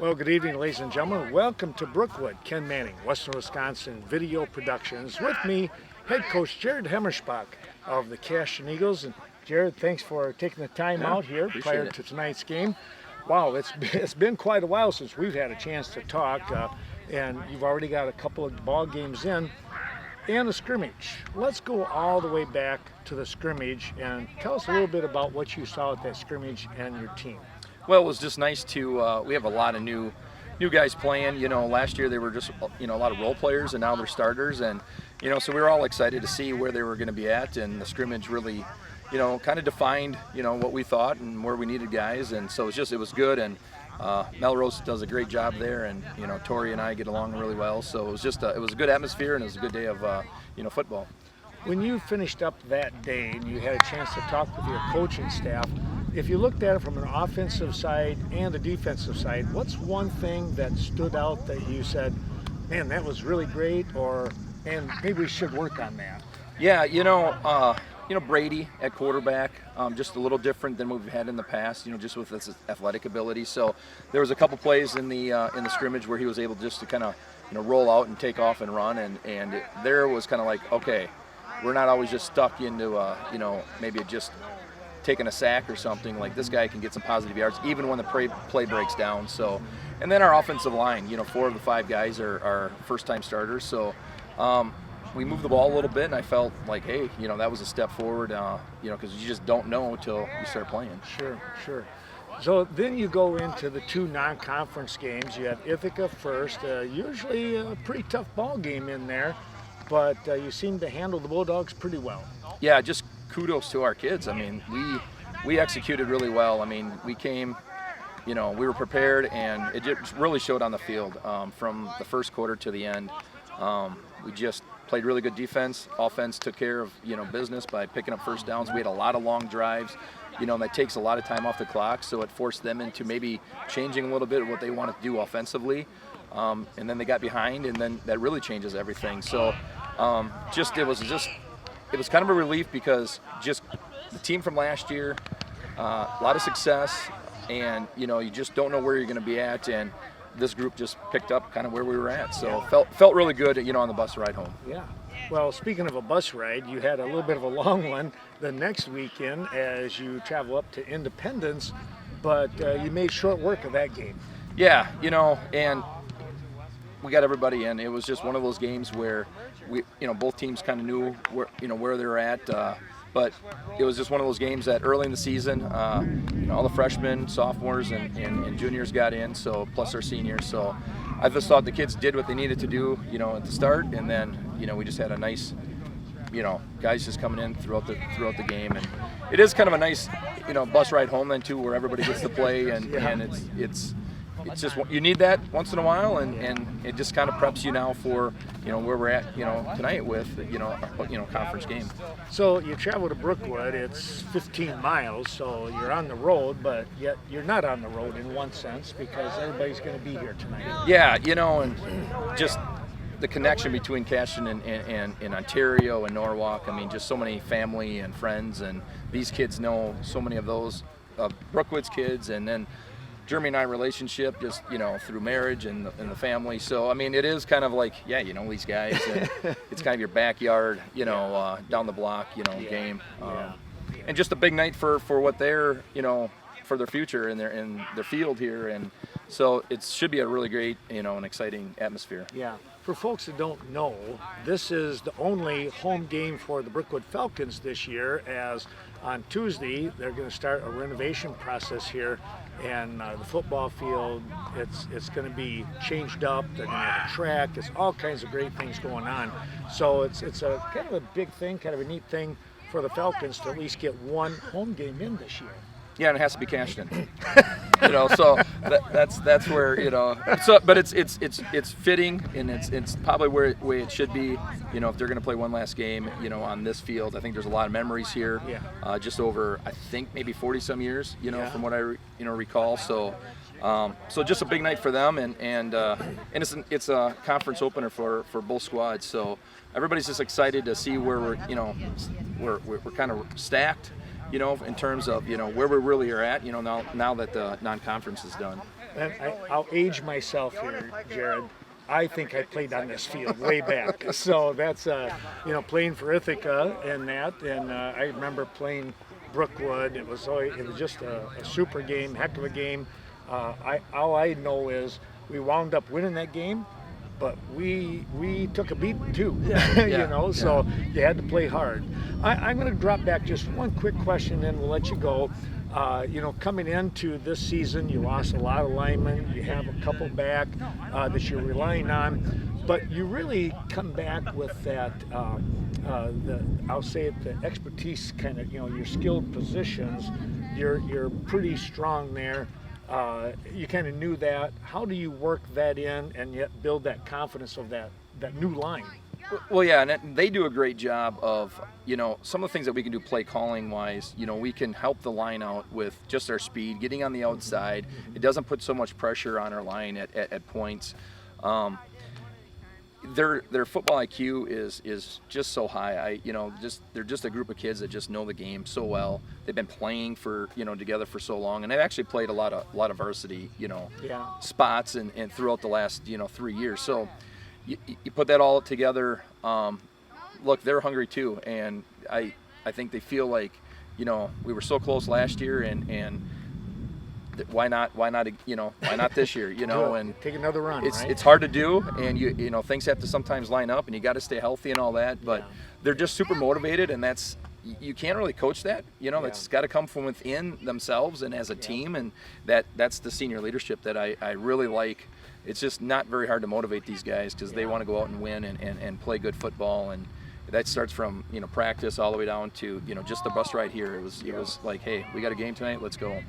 Well, good evening, ladies and gentlemen. Welcome to Brookwood. Ken Manning, Western Wisconsin Video Productions. With me, head coach Jared Hemmerspach of the Cashton Eagles. And Jared, thanks for taking the time out here prior to tonight's game. Wow, it's been quite a while since we've had a chance to talk, and you've already got a couple of ball games in and a scrimmage. Let's go all the way back to the scrimmage and tell us a little bit about what you saw at that scrimmage and your team. Well, it was just nice to, we have a lot of new guys playing. You know, last year they were just, a lot of role players, and now they're starters. And, so we were all excited to see where they were going to be at. And the scrimmage really, kind of defined, what we thought and where we needed guys. And so it was good. And Melrose does a great job there. And, Tori and I get along really well. So it was just, it was a good atmosphere, and it was a good day of, football. When you finished up that day and you had a chance to talk with your coaching staff, if you looked at it from an offensive side and a defensive side, what's one thing that stood out that you said, man, that was really great, or, man, maybe we should work on that? Yeah, Brady at quarterback, just a little different than what we've had in the past, just with his athletic ability. So there was a couple plays in the scrimmage where he was able just to kind of, roll out and take off and run, and there was kind of like, okay, we're not always just stuck into, maybe just taking a sack or something. Like, this guy can get some positive yards even when the play breaks down. So, and then our offensive line, 4 of the 5 guys are first-time starters. So we moved the ball a little bit, and I felt like, hey, that was a step forward, because you just don't know until you start playing. Sure. So then you go into the 2 non-conference games. You have Ithaca first, usually a pretty tough ball game in there, but you seem to handle the Bulldogs pretty well. Yeah, just kudos to our kids. I mean, we executed really well. I mean, we came, we were prepared, and it just really showed on the field from the first quarter to the end. We just played really good defense. Offense took care of, business by picking up first downs. We had a lot of long drives, and that takes a lot of time off the clock, so it forced them into maybe changing a little bit of what they wanted to do offensively. And then they got behind, and then that really changes everything. So it was kind of a relief, because just the team from last year, a lot of success, and you just don't know where you're going to be at, and this group just picked up kind of where we were at. So felt really good, on the bus ride home. Yeah. Well, speaking of a bus ride, you had a little bit of a long one the next weekend as you travel up to Independence, but you made short work of that game. Yeah, and we got everybody in. It was just one of those games where we, both teams kind of knew where, where they were at. But it was just one of those games that early in the season, all the freshmen, sophomores, and juniors got in. So plus our seniors. So I just thought the kids did what they needed to do, at the start, and then, we just had a nice, guys just coming in throughout the game, and it is kind of a nice, bus ride home then too, where everybody gets to play, and it's just, you need that once in a while, and it just kind of preps you now for, where we're at, tonight with, conference game. So you travel to Brookwood, it's 15 miles, so you're on the road, but yet you're not on the road in one sense, because everybody's going to be here tonight. Yeah, and just the connection between Cashton and Ontario and Norwalk. I mean, just so many family and friends, and these kids know so many of those, Brookwood's kids, and then Jeremy and I relationship just, through marriage and the family. So, I mean, it is kind of like, these guys, and it's kind of your backyard, down the block, game. And just a big night for what they're, for their future in their field here. And so it should be a really great, and exciting atmosphere. Yeah. For folks that don't know, this is the only home game for the Brookwood Falcons this year, as on Tuesday they're going to start a renovation process here, and the football field, it's going to be changed up. They're going to have a track. There's all kinds of great things going on. So it's a kind of a big thing, kind of a neat thing for the Falcons to at least get one home game in this year. Yeah, and it has to be Cashton. So that's where, So, but it's fitting, and it's probably where it should be. If they're going to play one last game, on this field, I think there's a lot of memories here. Yeah. Just over, I think, maybe 40 some years. From what I recall. So just a big night for them, and it's a conference opener for both squads. So everybody's just excited to see where we're kind of stacked. In terms of, where we really are at, now that the non-conference is done. and I'll age myself here, Jared. I think I played on this field way back. So that's, playing for Ithaca and that. And I remember playing Brookwood. It was just a super game, heck of a game. All I know is we wound up winning that game, but we took a beating too. So you had to play hard. I'm going to drop back just one quick question, then we'll let you go. Coming into this season, you lost a lot of linemen. You have a couple back that you're relying on, but you really come back with that. I'll say it, the expertise kind of. Your skilled positions. You're pretty strong there. You kind of knew that. How do you work that in and yet build that confidence of that new line? Well, yeah, and they do a great job of, some of the things that we can do play calling wise. We can help the line out with just our speed, getting on the outside. It doesn't put so much pressure on our line at points. Their football IQ is just so high. They're just a group of kids that just know the game so well. They've been playing for together for so long, and they've actually played a lot of varsity spots and throughout the last 3 years. So. You put that all together. Look, they're hungry too, and I think they feel like, we were so close last year, and why not this year, and take another run. It's hard to do, and things have to sometimes line up, and you got to stay healthy and all that. But they're just super motivated, and you can't really coach that. It's got to come from within themselves and as a team, and that's the senior leadership that I really like. It's just not very hard to motivate these guys because they want to go out and win and play good football, and that starts from practice all the way down to just the bus ride here. It was like, hey, we got a game tonight, let's go.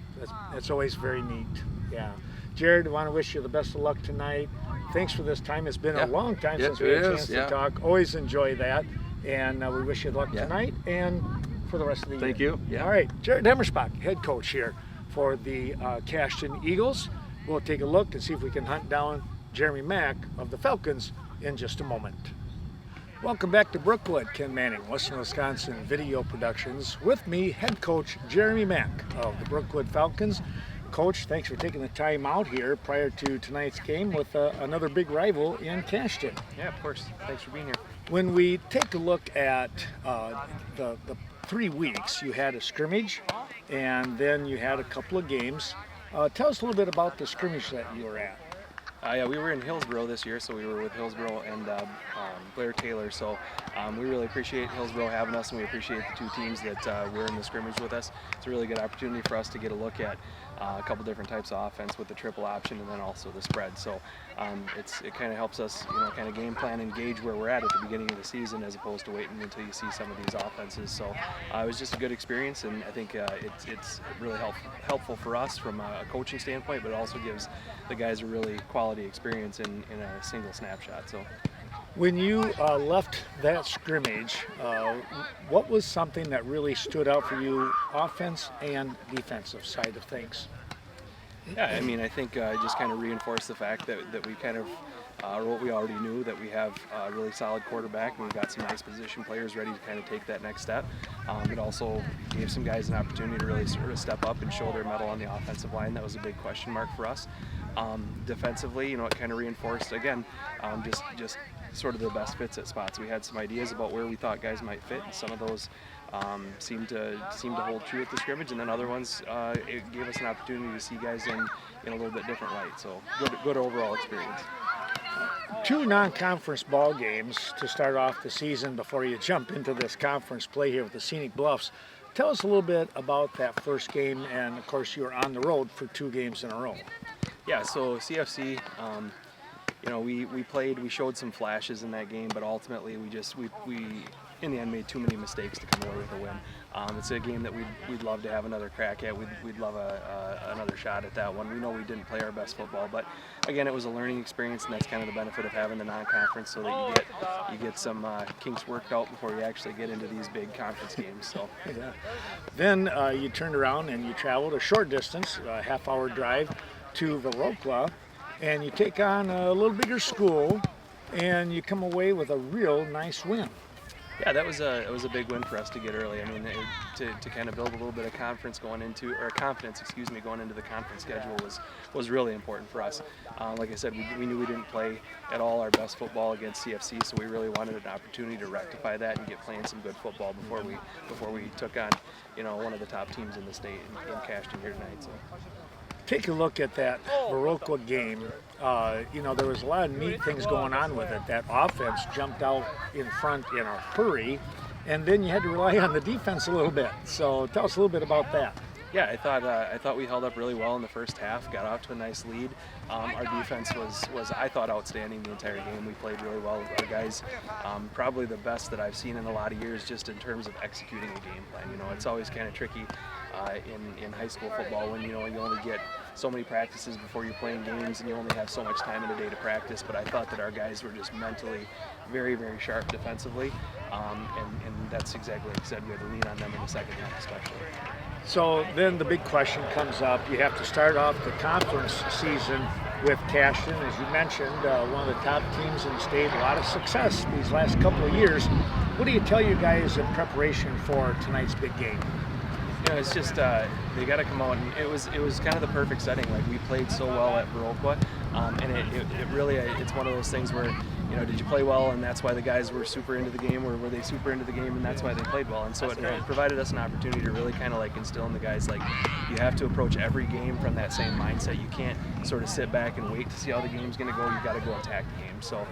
That's always very neat. Yeah, Jared, I want to wish you the best of luck tonight. Thanks for this time. It's been a long time since we had a chance to talk. Always enjoy that, and we wish you luck tonight and for the rest of the year. Thank you. Yeah. All right, Jared Hemmerspach, head coach here for the Cashton Eagles. We'll take a look and see if we can hunt down Jeremy Mack of the Falcons in just a moment. Welcome back to Brookwood. Ken Manning, Western Wisconsin Video Productions. With me, head coach Jeremy Mack of the Brookwood Falcons. Coach, thanks for taking the time out here prior to tonight's game with another big rival in Cashton. Yeah, of course. Thanks for being here. When we take a look at the 3 weeks, you had a scrimmage and then you had a couple of games. Tell us a little bit about the scrimmage that you were at. Yeah, we were in Hillsborough this year, so we were with Hillsborough and Blair Taylor. So we really appreciate Hillsborough having us, and we appreciate the two teams that were in the scrimmage with us. It's a really good opportunity for us to get a look at a couple different types of offense with the triple option and then also the spread. So it kind of helps us, kind of game plan and gauge where we're at the beginning of the season as opposed to waiting until you see some of these offenses. So it was just a good experience, and I think it's really helpful for us from a coaching standpoint, but it also gives the guys a really quality experience in a single snapshot. So. When you left that scrimmage, what was something that really stood out for you, offense and defensive side of things? Yeah, I think it just kind of reinforced the fact that we kind of, or what we already knew, that we have a really solid quarterback, and we've got some nice position players ready to kind of take that next step. It also gave some guys an opportunity to really sort of step up and show their mettle on the offensive line. That was a big question mark for us. Defensively, it kind of reinforced, again, just sort of the best fits at spots. We had some ideas about where we thought guys might fit, and some of those seemed to hold true at the scrimmage, and then other ones it gave us an opportunity to see guys in a little bit different light. So good overall experience. 2 non-conference ball games to start off the season before you jump into this conference play here with the Scenic Bluffs. Tell us a little bit about that first game, and of course you were on the road for 2 games in a row. Yeah, so CFC, we played, we showed some flashes in that game, but ultimately we in the end made too many mistakes to come away with a win. It's a game that we'd love to have another crack at. We'd love another shot at that one. We know we didn't play our best football, but again, it was a learning experience, and that's kind of the benefit of having the non-conference, so that you get some kinks worked out before you actually get into these big conference games. So yeah. Then you turned around and you traveled a short distance, a half-hour drive to Varokla, and you take on a little bigger school, and you come away with a real nice win. Yeah, that was a big win for us to get early. I mean, to kind of build a little bit of confidence going into the conference schedule was really important for us. Like I said, we knew we didn't play at all our best football against CFC, so we really wanted an opportunity to rectify that and get playing some good football before we took on, one of the top teams in the state in Cashton here tonight. So. Take a look at that Brookwood game. There was a lot of neat things going on with it. That offense jumped out in front in a hurry, and then you had to rely on the defense a little bit. So tell us a little bit about that. Yeah, I thought we held up really well in the first half. Got off to a nice lead. Our defense was I thought outstanding the entire game. We played really well. Our guys, probably the best that I've seen in a lot of years, just in terms of executing a game plan. It's always kind of tricky in high school football when you only get so many practices before you're playing games and you only have so much time in a day to practice. But I thought that our guys were just mentally very, very sharp defensively, and that's exactly like I said. We had to lean on them in the second half especially. So then the big question comes up. You have to start off the conference season with Cashton, as you mentioned, one of the top teams in the state. A lot of success these last couple of years. What do you tell you guys in preparation for tonight's big game? It's just they got to come out, and it was kind of the perfect setting. Like, we played so well at Brookwood, and it really it's one of those things where did you play well, and that's why the guys were super into the game, or were they super into the game and that's why they played well? And so it provided us an opportunity to really kind of like instill in the guys, like, you have to approach every game from that same mindset. You can't sort of sit back and wait to see how the game's going to go. You got to go attack the game. So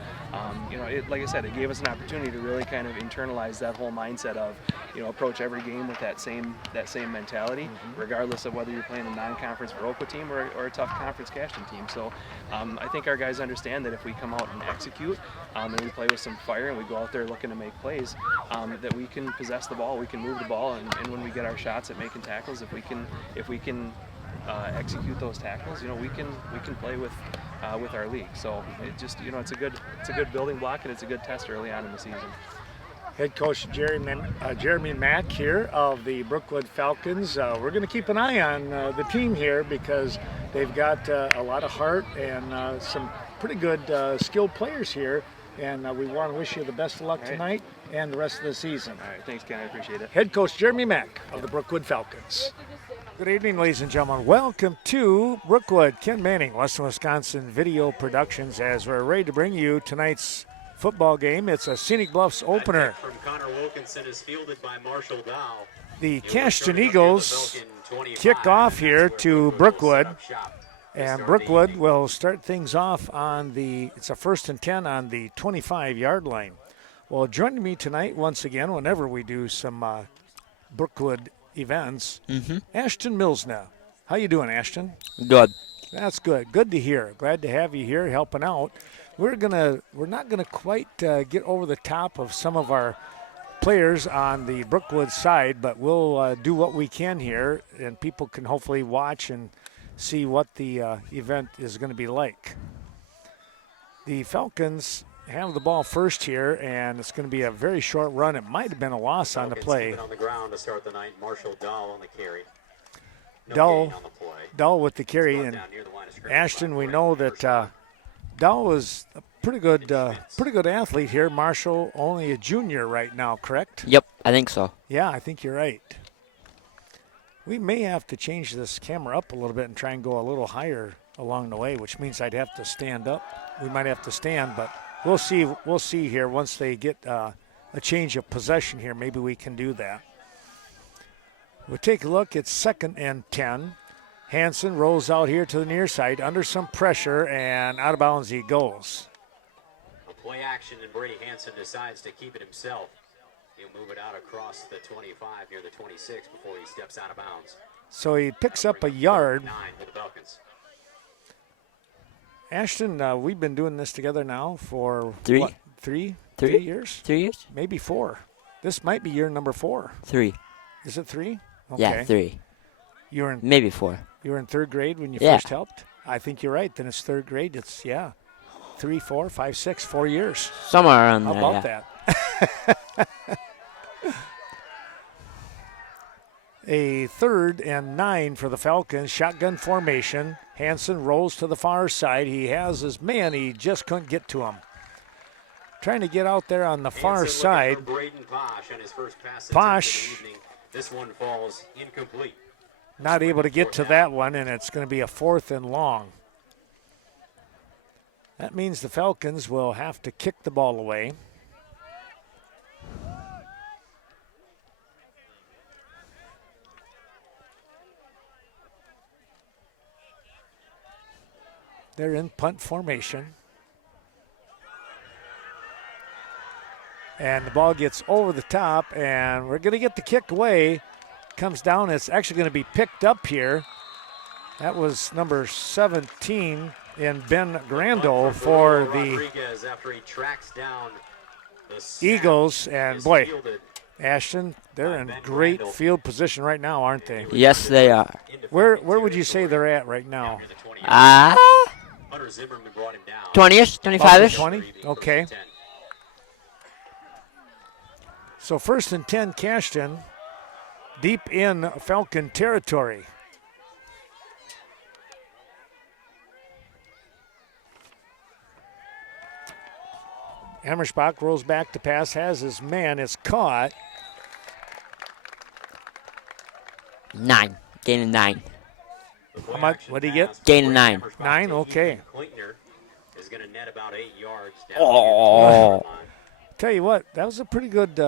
like I said, it gave us an opportunity to really kind of internalize that whole mindset of approach every game with that same mentality, regardless of whether you're playing a non-conference Brookwood team or a tough conference Cashton team. So I think our guys understand that if we come out and execute, and we play with some fire, and we go out there looking to make plays, that we can possess the ball, we can move the ball, and when we get our shots at making tackles, if we can execute those tackles, we can play with our league. So it just it's a good building block, and it's a good test early on in the season. Head coach Jeremy Mack here of the Brookwood Falcons. We're going to keep an eye on the team here because they've got a lot of heart and some pretty good skilled players here. And we want to wish you the best of luck tonight and the rest of the season. All right, thanks, Ken. I appreciate it. Head coach Jeremy Mack of the Brookwood Falcons. Good evening, ladies and gentlemen. Welcome to Brookwood. Ken Manning, Western Wisconsin Video Productions, as we're ready to bring you tonight's football game. It's a Scenic Bluffs opener. From Connor Wilkinson is fielded by Marshall Dow. The Cashton Eagles kick off here to Brookwood. And Brookwood will start things off on it's a 1st and 10 on the 25-yard line. Well, joining me tonight once again, whenever we do some Brookwood events, Ashton Milsna. How you doing, Ashton? Good. That's good. Good to hear. Glad to have you here helping out. We're not gonna quite get over the top of some of our players on the Brookwood side, but we'll do what we can here, and people can hopefully watch and see what the event is going to be like. The Falcons have the ball first here, and it's going to be a very short run. It might have been a loss on the play. On the ground to start the night. Marshall Dahl on the carry. Dahl with the carry, and Ashton, we know that Dahl was a pretty good athlete here. Marshall only a junior right now, correct? Yep, I think so. Yeah, I think you're right. We may have to change this camera up a little bit and try and go a little higher along the way, which means I'd have to stand up. We might have to stand, but we'll see. We'll see here once they get a change of possession here. Maybe we can do that. We'll take a look. It's 2nd and 10. Hansen rolls out here to the near side under some pressure, and out of bounds he goes. A play action, and Brady Hansen decides to keep it himself. He'll move it out across the 25 near the 26 before he steps out of bounds. So he picks up a yard. 9 for the Falcons. Ashton, we've been doing this together now for Three. 3 years? 3 years? Maybe 4. This might be year number 4. 3. Is it 3? Okay. Yeah, 3. You were in Maybe 4. You were in 3rd grade when you Yeah. first helped? I think you're right. Then it's 3rd grade. It's 3, 4, 5, 6, 4 years. Somewhere around How there. about Yeah. that? A 3rd and 9 for the Falcons. Shotgun formation. Hansen rolls to the far side. He has his man. He just couldn't get to him. trying to get out there on the far Hansen side. looking for Braden Posh on his first pass Posh. attempt of the evening. This one falls incomplete. Not able to get to that one, and it's going to be a 4th and long. That means the Falcons will have to kick the ball away. They're in punt formation. And the ball gets over the top, and we're going to get the kick away. Comes down. It's actually going to be picked up here. That was number 17 in Ben Grando for the Eagles. And boy, Ashton, they're in great field position right now, aren't they? Yes, they are. Where would you say they're at right now? 20-ish, 25-ish. 20? Okay. So 1st and 10, Cashton, deep in Falcon territory. Hammerspach rolls back to pass, has his man, is caught. 9. Gain of 9. How much? What did he get? Gain of 9. 9, okay. Is going to net about 8 yards down Oh. Tell you what, that was a pretty good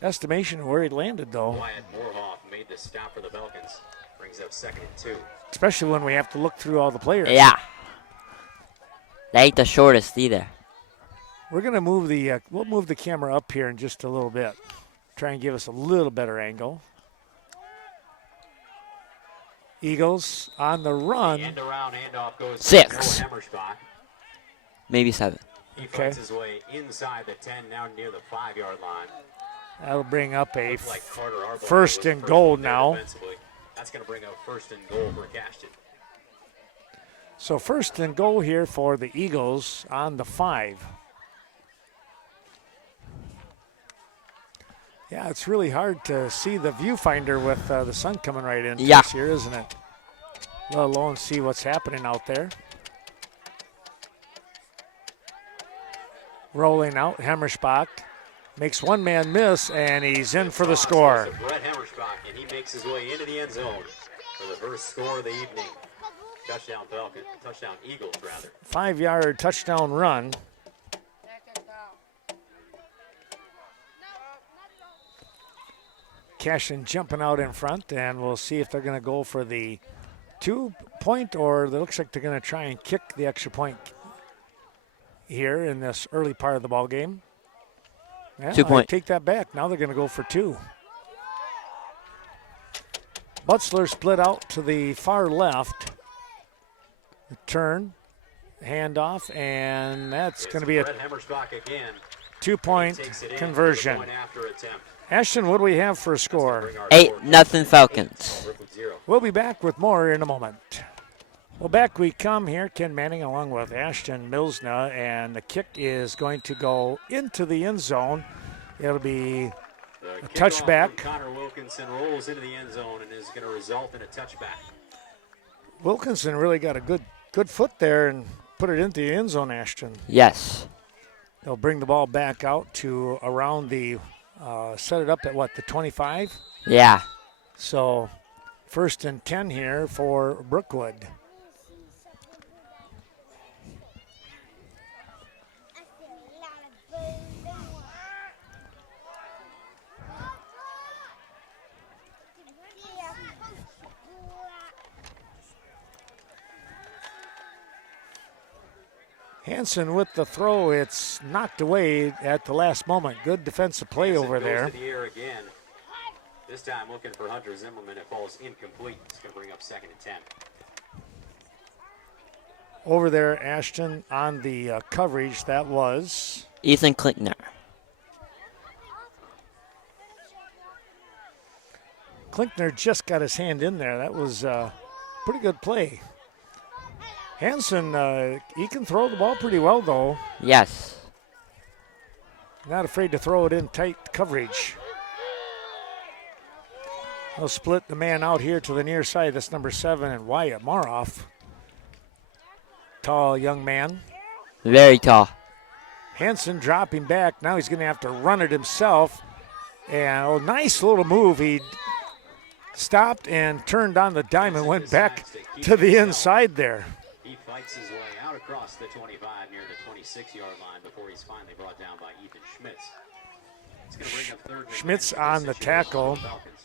estimation of where he landed, though. Wyatt Moorhoff made the stop for the Falcons. Brings up 2nd and 2. Especially when we have to look through all the players. Yeah. They ain't the shortest either. We're going to move we'll move the camera up here in just a little bit. Try and give us a little better angle. Eagles on the run. The end around handoff goes 6. to Hammerspach. Maybe 7. He finds his way inside the 10, now near the 5-yard line. That'll bring up a Like Carter Arbuckle 1st and goal now. defensively. That's going to bring up 1st and goal for Cashton. So 1st and goal here for the Eagles on the 5. Yeah, it's really hard to see the viewfinder with the sun coming right in this here, isn't it? Let alone see what's happening out there. Rolling out, Hammerspach makes one man miss, and he's in for the score. Brett Hammerspach, and he makes his way into the end zone for the first score of the evening. Touchdown Falcon, touchdown Eagles rather. 5-yard touchdown run. Cashton jumping out in front, and we'll see if they're going to go for the 2-point, or it looks like they're going to try and kick the extra point here in this early part of the ball game. Yeah, 2-point. Take that back. Now they're going to go for 2. Butzler split out to the far left. The turn, handoff, and that's going to be a 2-point conversion. Ashton, what do we have for a score? 8-0 Falcons. We'll be back with more in a moment. Well, back we come here. Ken Manning along with Ashton Milsna, and the kick is going to go into the end zone. It'll be a touchback. Connor Wilkinson rolls into the end zone and is going to result in a touchback. Wilkinson really got a good foot there and put it into the end zone, Ashton. Yes. They'll bring the ball back out to around the set it up at what, the 25? Yeah. So 1st and 10 here for Brookwood. Hansen with the throw. It's knocked away at the last moment. Good defensive play Hansen over goes there. to the air again. This time looking for Hunter Zimmerman. It falls incomplete. It's going to bring up 2nd and 10. Over there, Ashton, on the coverage, that was Ethan Klinkner. Klinkner just got his hand in there. That was a pretty good play. Hansen, he can throw the ball pretty well, though. Yes. Not afraid to throw it in tight coverage. They'll split the man out here to the near side. That's number 7, and Wyatt Maroff. Tall young man. Very tall. Hansen dropping back. Now he's going to have to run it himself. And nice little move. He stopped and turned on the dime and went back to the inside there. He fights his way out across the 25 near the 26-yard line before he's finally brought down by Ethan Schmitz. It's going to bring up third and Schmitz 10 on the tackle. for the Falcons.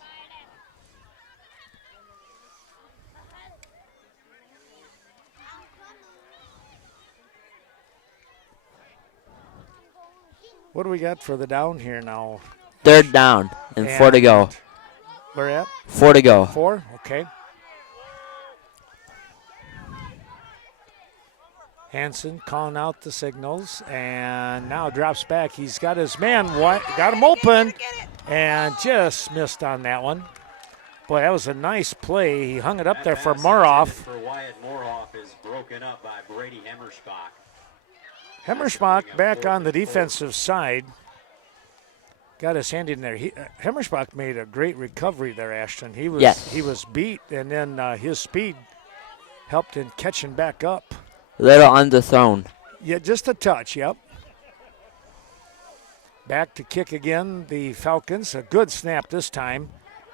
What do we got for the down here now? Third down and 4 to go. Where at? 4 to go. 4? Okay. Hansen calling out the signals and now drops back. He's got his man, got him open and just missed on that one. Boy, that was a nice play. He hung it up there for Moroff. For Wyatt Moroff is broken up by Brady Hemmerschbach. Hemmerschbach back on the defensive side. Got his hand in there. Hemmerschbach made a great recovery there, Ashton. He was beat, and then his speed helped in catching back up. Little underthrown. Yeah, just a touch, yep. Back to kick again, the Falcons. A good snap this time.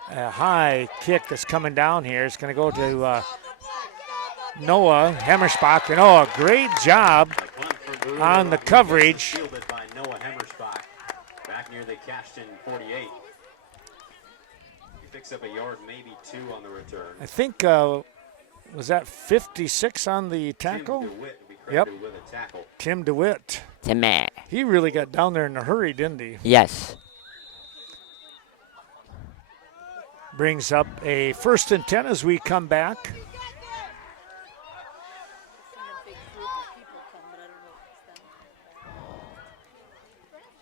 A high kick that's coming down here. It's going to go to Noah Hemmerschbach. And, a great job on the coverage. Shielded by Noah Hemmerschbach back near the Cashton 48. He picks up a yard, maybe 2 on the return. I think, was that 56 on the tackle? Tim DeWitt will be Yep. credited with a tackle. Tim DeWitt. Timmy. He really got down there in a hurry, didn't he? Yes. Brings up a 1st and 10 as we come back.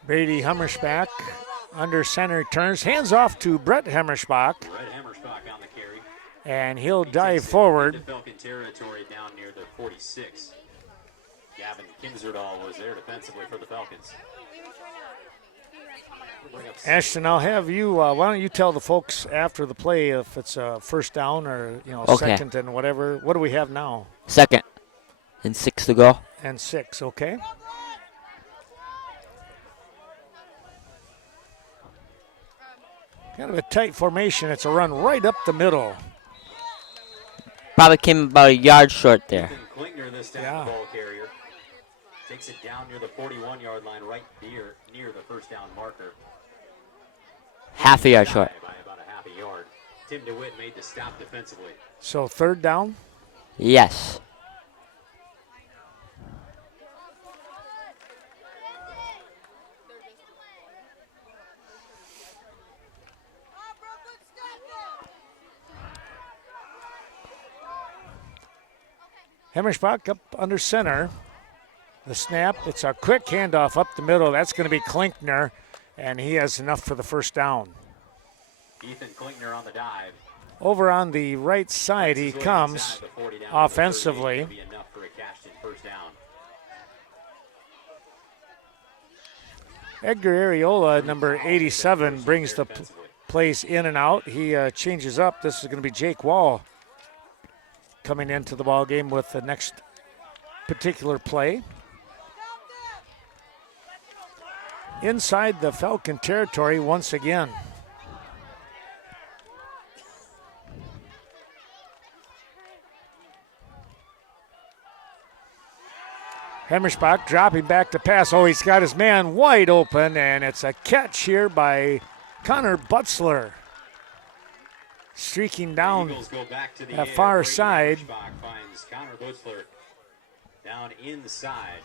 Brady Hemmerschbach under center turns, hands off to Brett Hemmerschbach, Brett Hemmerschbach on the carry. and he'll He dive takes it forward. into Falcon territory down near the 46. Gavin Kinzerdahl was there defensively for the Falcons. Bring up Ashton, I'll have you, why don't you tell the folks after the play if it's a first down or, Okay. 2nd and whatever. What do we have now? 2nd and 6 to go. And 6, okay? Kind of a tight formation. It's a run right up the middle. Probably came about a yard short there. Ethan Klinkner, this time Yeah. the ball carrier. Takes it down near the 41-yard line, right near the first down marker. Half a yard short. By about a half a yard. Tim DeWitt made the stop defensively. So 3rd down. Yes. Hemmerschbach up under center. The snap, it's a quick handoff up the middle. That's going to be Klinkner, and he has enough for the first down. Ethan Klinkner on the dive. Over on the right side he Makes his way comes inside the 40 down to the 38. offensively. It'll be enough for a Cashton first down. Edgar Areola, number 87, brings the plays in and out. He changes up. This is going to be Jake Wall coming into the ball game with the next particular play. Inside the Falcon territory once again. Hemmerschbach dropping back to pass. Oh, he's got his man wide open, and it's a catch here by Connor Butzler. Streaking down Eagles go back to the that air. far Brady side. Hemmerschbach finds Connor Butzler down inside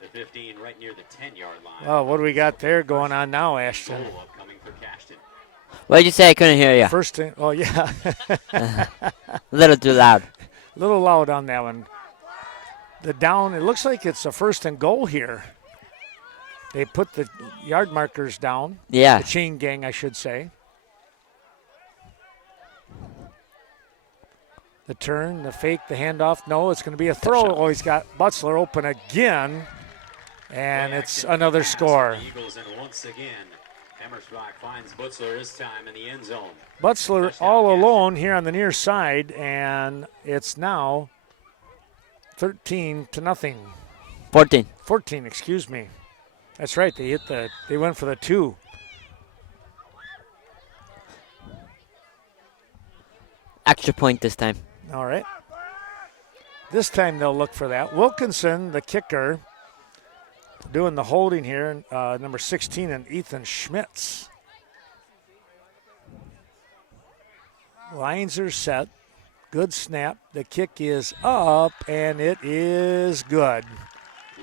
the 15, right near the 10-yard line. Oh, what do we got there going on now, Ashton? Goal upcoming for Cashton. What did you say? I couldn't hear you. First thing, oh, yeah. A little too loud. A little loud on that one. The down, it looks like it's a 1st and goal here. They put the yard markers down. Yeah. The chain gang, I should say. The turn, the fake, the handoff. No, it's going to be a throw. Oh, he's got Butzler open again. And Play it's action another pass score. on the Eagles, and once again, Hemmerschbach finds Butzler this time in the end zone. Butzler Touchdown, all Cashton. alone here on the near side, and it's now 13-0. 14. 14, excuse me. That's right. They went for the 2. Extra point this time. All right. This time they'll look for that. Wilkinson, the kicker, doing the holding here, number 16, and Ethan Schmitz. Lines are set. Good snap. The kick is up, and it is good.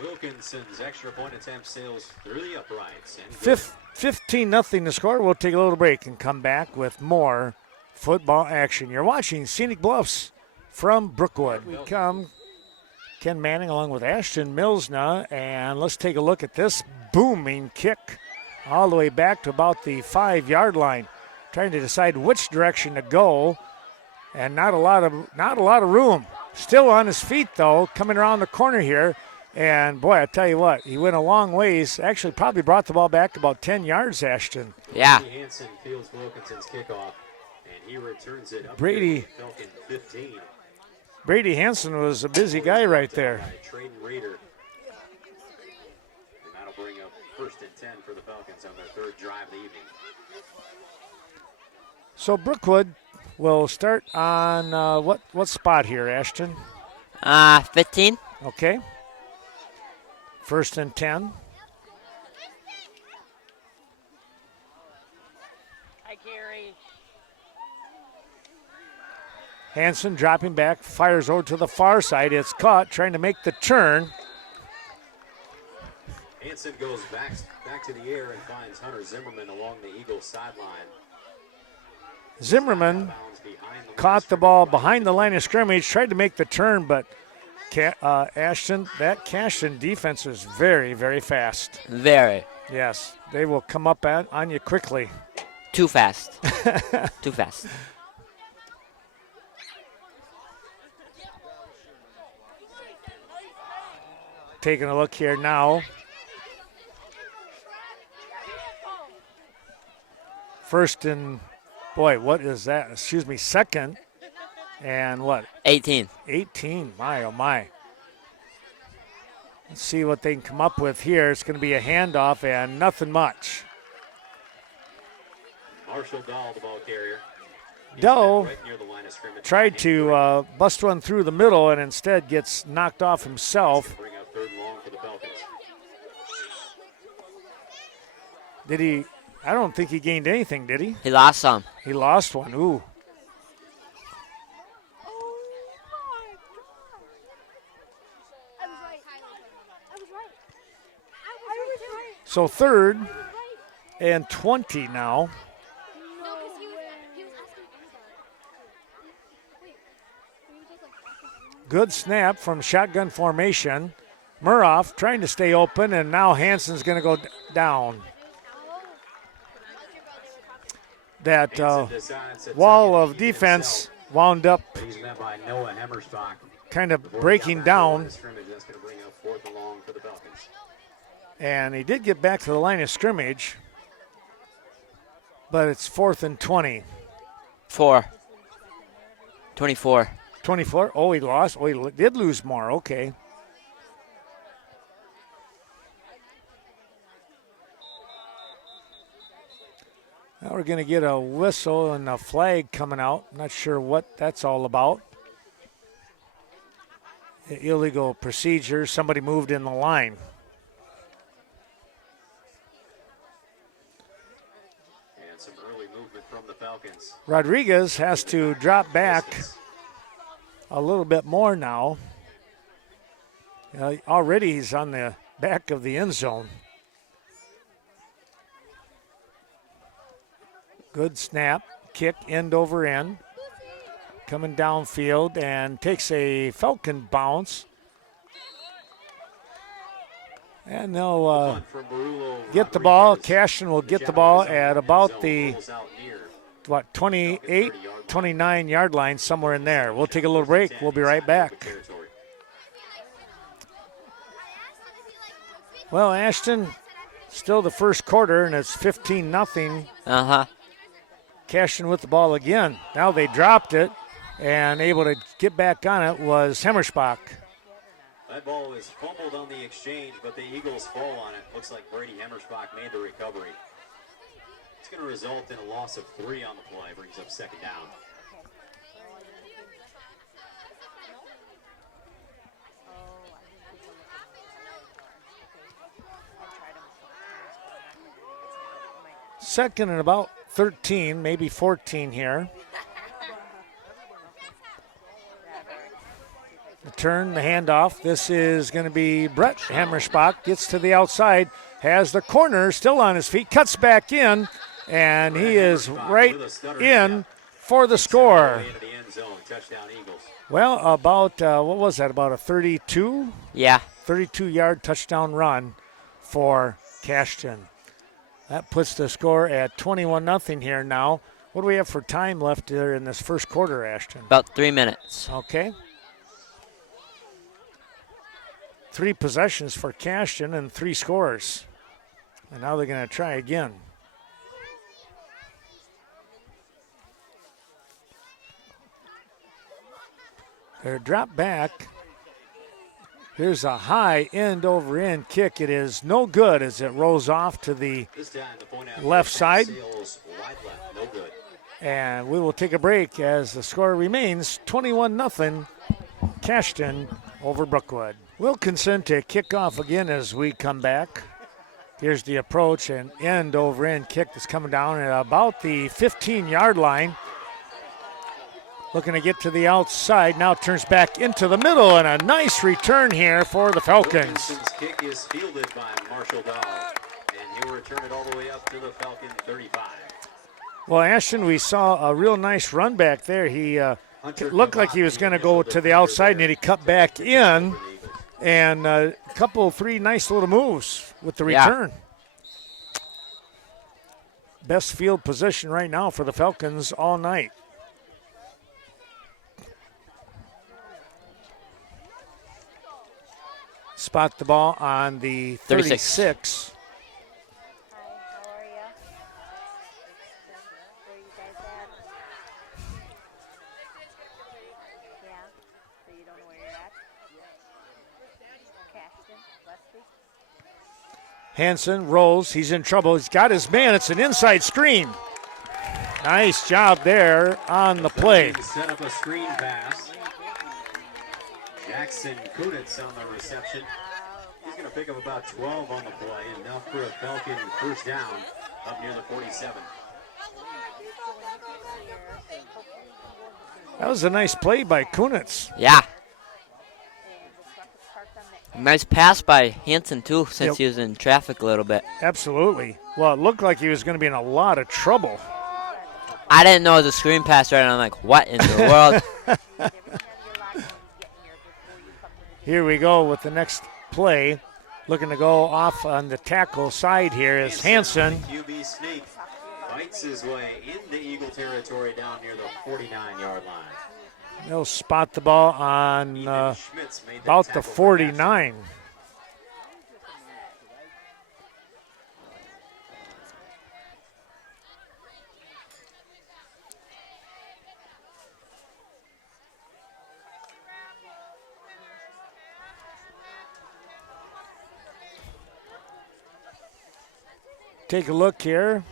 Wilkinson's extra point attempt sails through the uprights. And 15-0 to score. We'll take a little break and come back with more football action. You're watching Scenic Bluffs from Brookwood. We come, Ken Manning along with Ashton Milsna, and let's take a look at this booming kick all the way back to about the 5-yard line. Trying to decide which direction to go, and not a lot of room. Still on his feet though, coming around the corner here, and boy, I tell you what, he went a long ways. Actually, probably brought the ball back about 10 yards. Ashton. Yeah. Hansen fields Wilkinson's kickoff, and he returns it up Brady. to Falcon 15. Brady Hansen was a busy guy right there. Trade Raider. And that'll bring up 1st and 10 for the Falcons on their 3rd drive of the evening. So Brookwood will start on what spot here, Ashton? 15. Okay. 1st and 10. Hi, Gary. Hansen dropping back, fires over to the far side. It's caught, trying to make the turn. Hansen goes back to the air and finds Hunter Zimmerman along the Eagles sideline. Zimmerman caught the ball behind the line of scrimmage, tried to make the turn, but Ashton, that Cashton defense is very, very fast. Very. Yes, they will come up on you quickly. Too fast. Too fast. Taking a look here now. First and, boy, what is that? Excuse me, 2nd and what? 18. 18, my oh my. Let's see what they can come up with here. It's going to be a handoff and nothing much. Marshall Dahl, the ball carrier. Doe Right near the line of scrimmage. tried to bust one through the middle and instead gets knocked off himself. Bring up 3rd and long for the Falcons. Did he? I don't think he gained anything, did he? He lost some. He lost one. Ooh. So 3rd and 20 now. Good snap from shotgun formation. Muroff trying to stay open, and now Hansen's going to go down. That wall of defense wound up He's met by Noah Hemmerstock. kind of breaking down, That's going to bring up 4th and long for the Falcons. and he did get back to the line of scrimmage, but it's 4th and 20. 4. 24. 24. Oh, he lost. Oh, he did lose more. Okay. Now we're going to get a whistle and a flag coming out. Not sure what that's all about. Illegal procedure. Somebody moved in the line. And some early movement from the Falcons. Rodriguez has to drop back a little bit more now. Already he's on the back of the end zone. Good snap, kick end over end. Coming downfield and takes a Falcon bounce. And they'll get the ball. Cashton will get the ball at about the, 28, 29-yard line, somewhere in there. We'll take a little break. We'll be right back. Well, Ashton, still the first quarter, and it's 15-0. Uh-huh. Cashton with the ball again. Now they dropped it, and able to get back on it was Hemmerspach. That ball was fumbled on the exchange, but the Eagles fall on it. Looks like Brady Hemmersbach made the recovery. It's going to result in a loss of 3 on the play, brings up second down. Second and about 13, maybe 14 here. The turn, the handoff. This is going to be Brett Hammerspach. Gets to the outside, has the corner, still on his feet, cuts back in, and he is right in for the score. Well, about, what was that, about a 32? Yeah. 32-yard touchdown run for Cashton. That puts the score at 21-0 here now. What do we have for time left there in this first quarter, Ashton? About 3 minutes. Okay. 3 possessions for Cashton and 3 scores. And now they're going to try again. They're dropped back. Here's a high end-over-end kick. It is no good as it rolls off to the left side. And we will take a break as the score remains 21-0 Cashton over Brookwood. Wilkinson to kick off again as we come back. Here's the approach, and end-over-end kick that's coming down at about the 15-yard line. Looking to get to the outside, now turns back into the middle, and a nice return here for the Falcons. Wilkinson's kick is fielded by Marshall Dahl, and he'll return it all the way up to the Falcon 35. Well, Ashton, we saw a real nice run back there. He looked like he was going to go to the outside, and he cut back in, and a couple, 3 nice little moves with the return. Yeah. Best field position right now for the Falcons all night. Spot the ball on the 36. Hi, how are you? Where you guys at? Yeah, so you don't know where you're at? Cashton, Varsity. Hansen rolls, he's in trouble, he's got his man, it's an inside screen. Nice job there on the play. Set up a screen pass. Jackson Kunitz on the reception. He's going to pick up about 12 on the play, enough for a Falcon first down up near the 47. That was a nice play by Kunitz. Yeah. Nice pass by Hansen, too, since he was in traffic a little bit. Absolutely. Well, it looked like he was going to be in a lot of trouble. I didn't know it was a screen pass right, and I'm like, what in the world? Here we go with the next play. Looking to go off on the tackle side here is Hansen. QB sneak fights his way into Eagle territory down near the 49-yard line. They'll spot the ball on about the 49. Take a look here.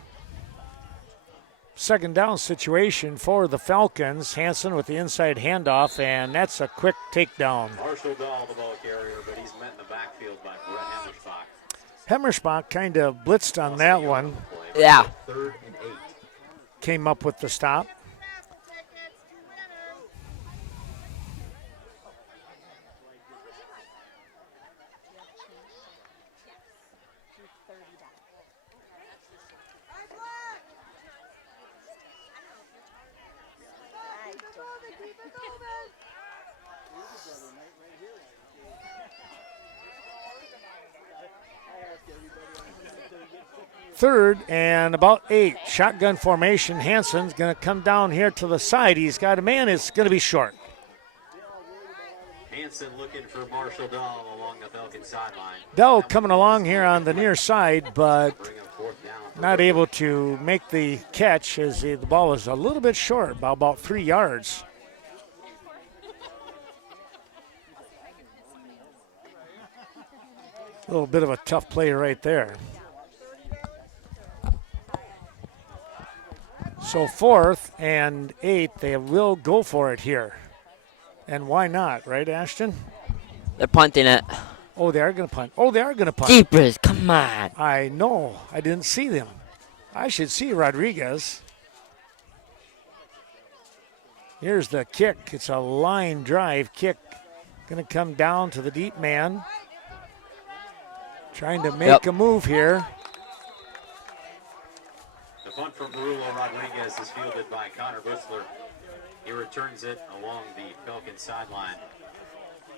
Second down situation for the Falcons. Hansen with the inside handoff, and that's a quick takedown. Marshall Dahl, the ball carrier, but he's met in the backfield by Brett Hemmersbach. Hemmersbach kind of blitzed on that one. Yeah. 3rd and 8. Came up with the stop. Third and about 8. Shotgun formation. Hansen's going to come down here to the side. He's got a man. It's going to be short. Hansen looking for Marshall Dahl along the Falcon sideline. Dahl coming along here on the near side, but not able to make the catch as the ball was a little bit short, by about 3 yards. A little bit of a tough play right there. So 4th and 8, they will go for it here. And why not, right, Ashton? They're punting it. Oh, they are going to punt. Oh, they are going to punt. Jeepers, come on. I know. I didn't see them. I should see Rodriguez. Here's the kick. It's a line drive kick. Going to come down to the deep man. Trying to make a move here. The punt from Marulo Rodriguez is fielded by Connor Butzler. He returns it along the Falcons sideline.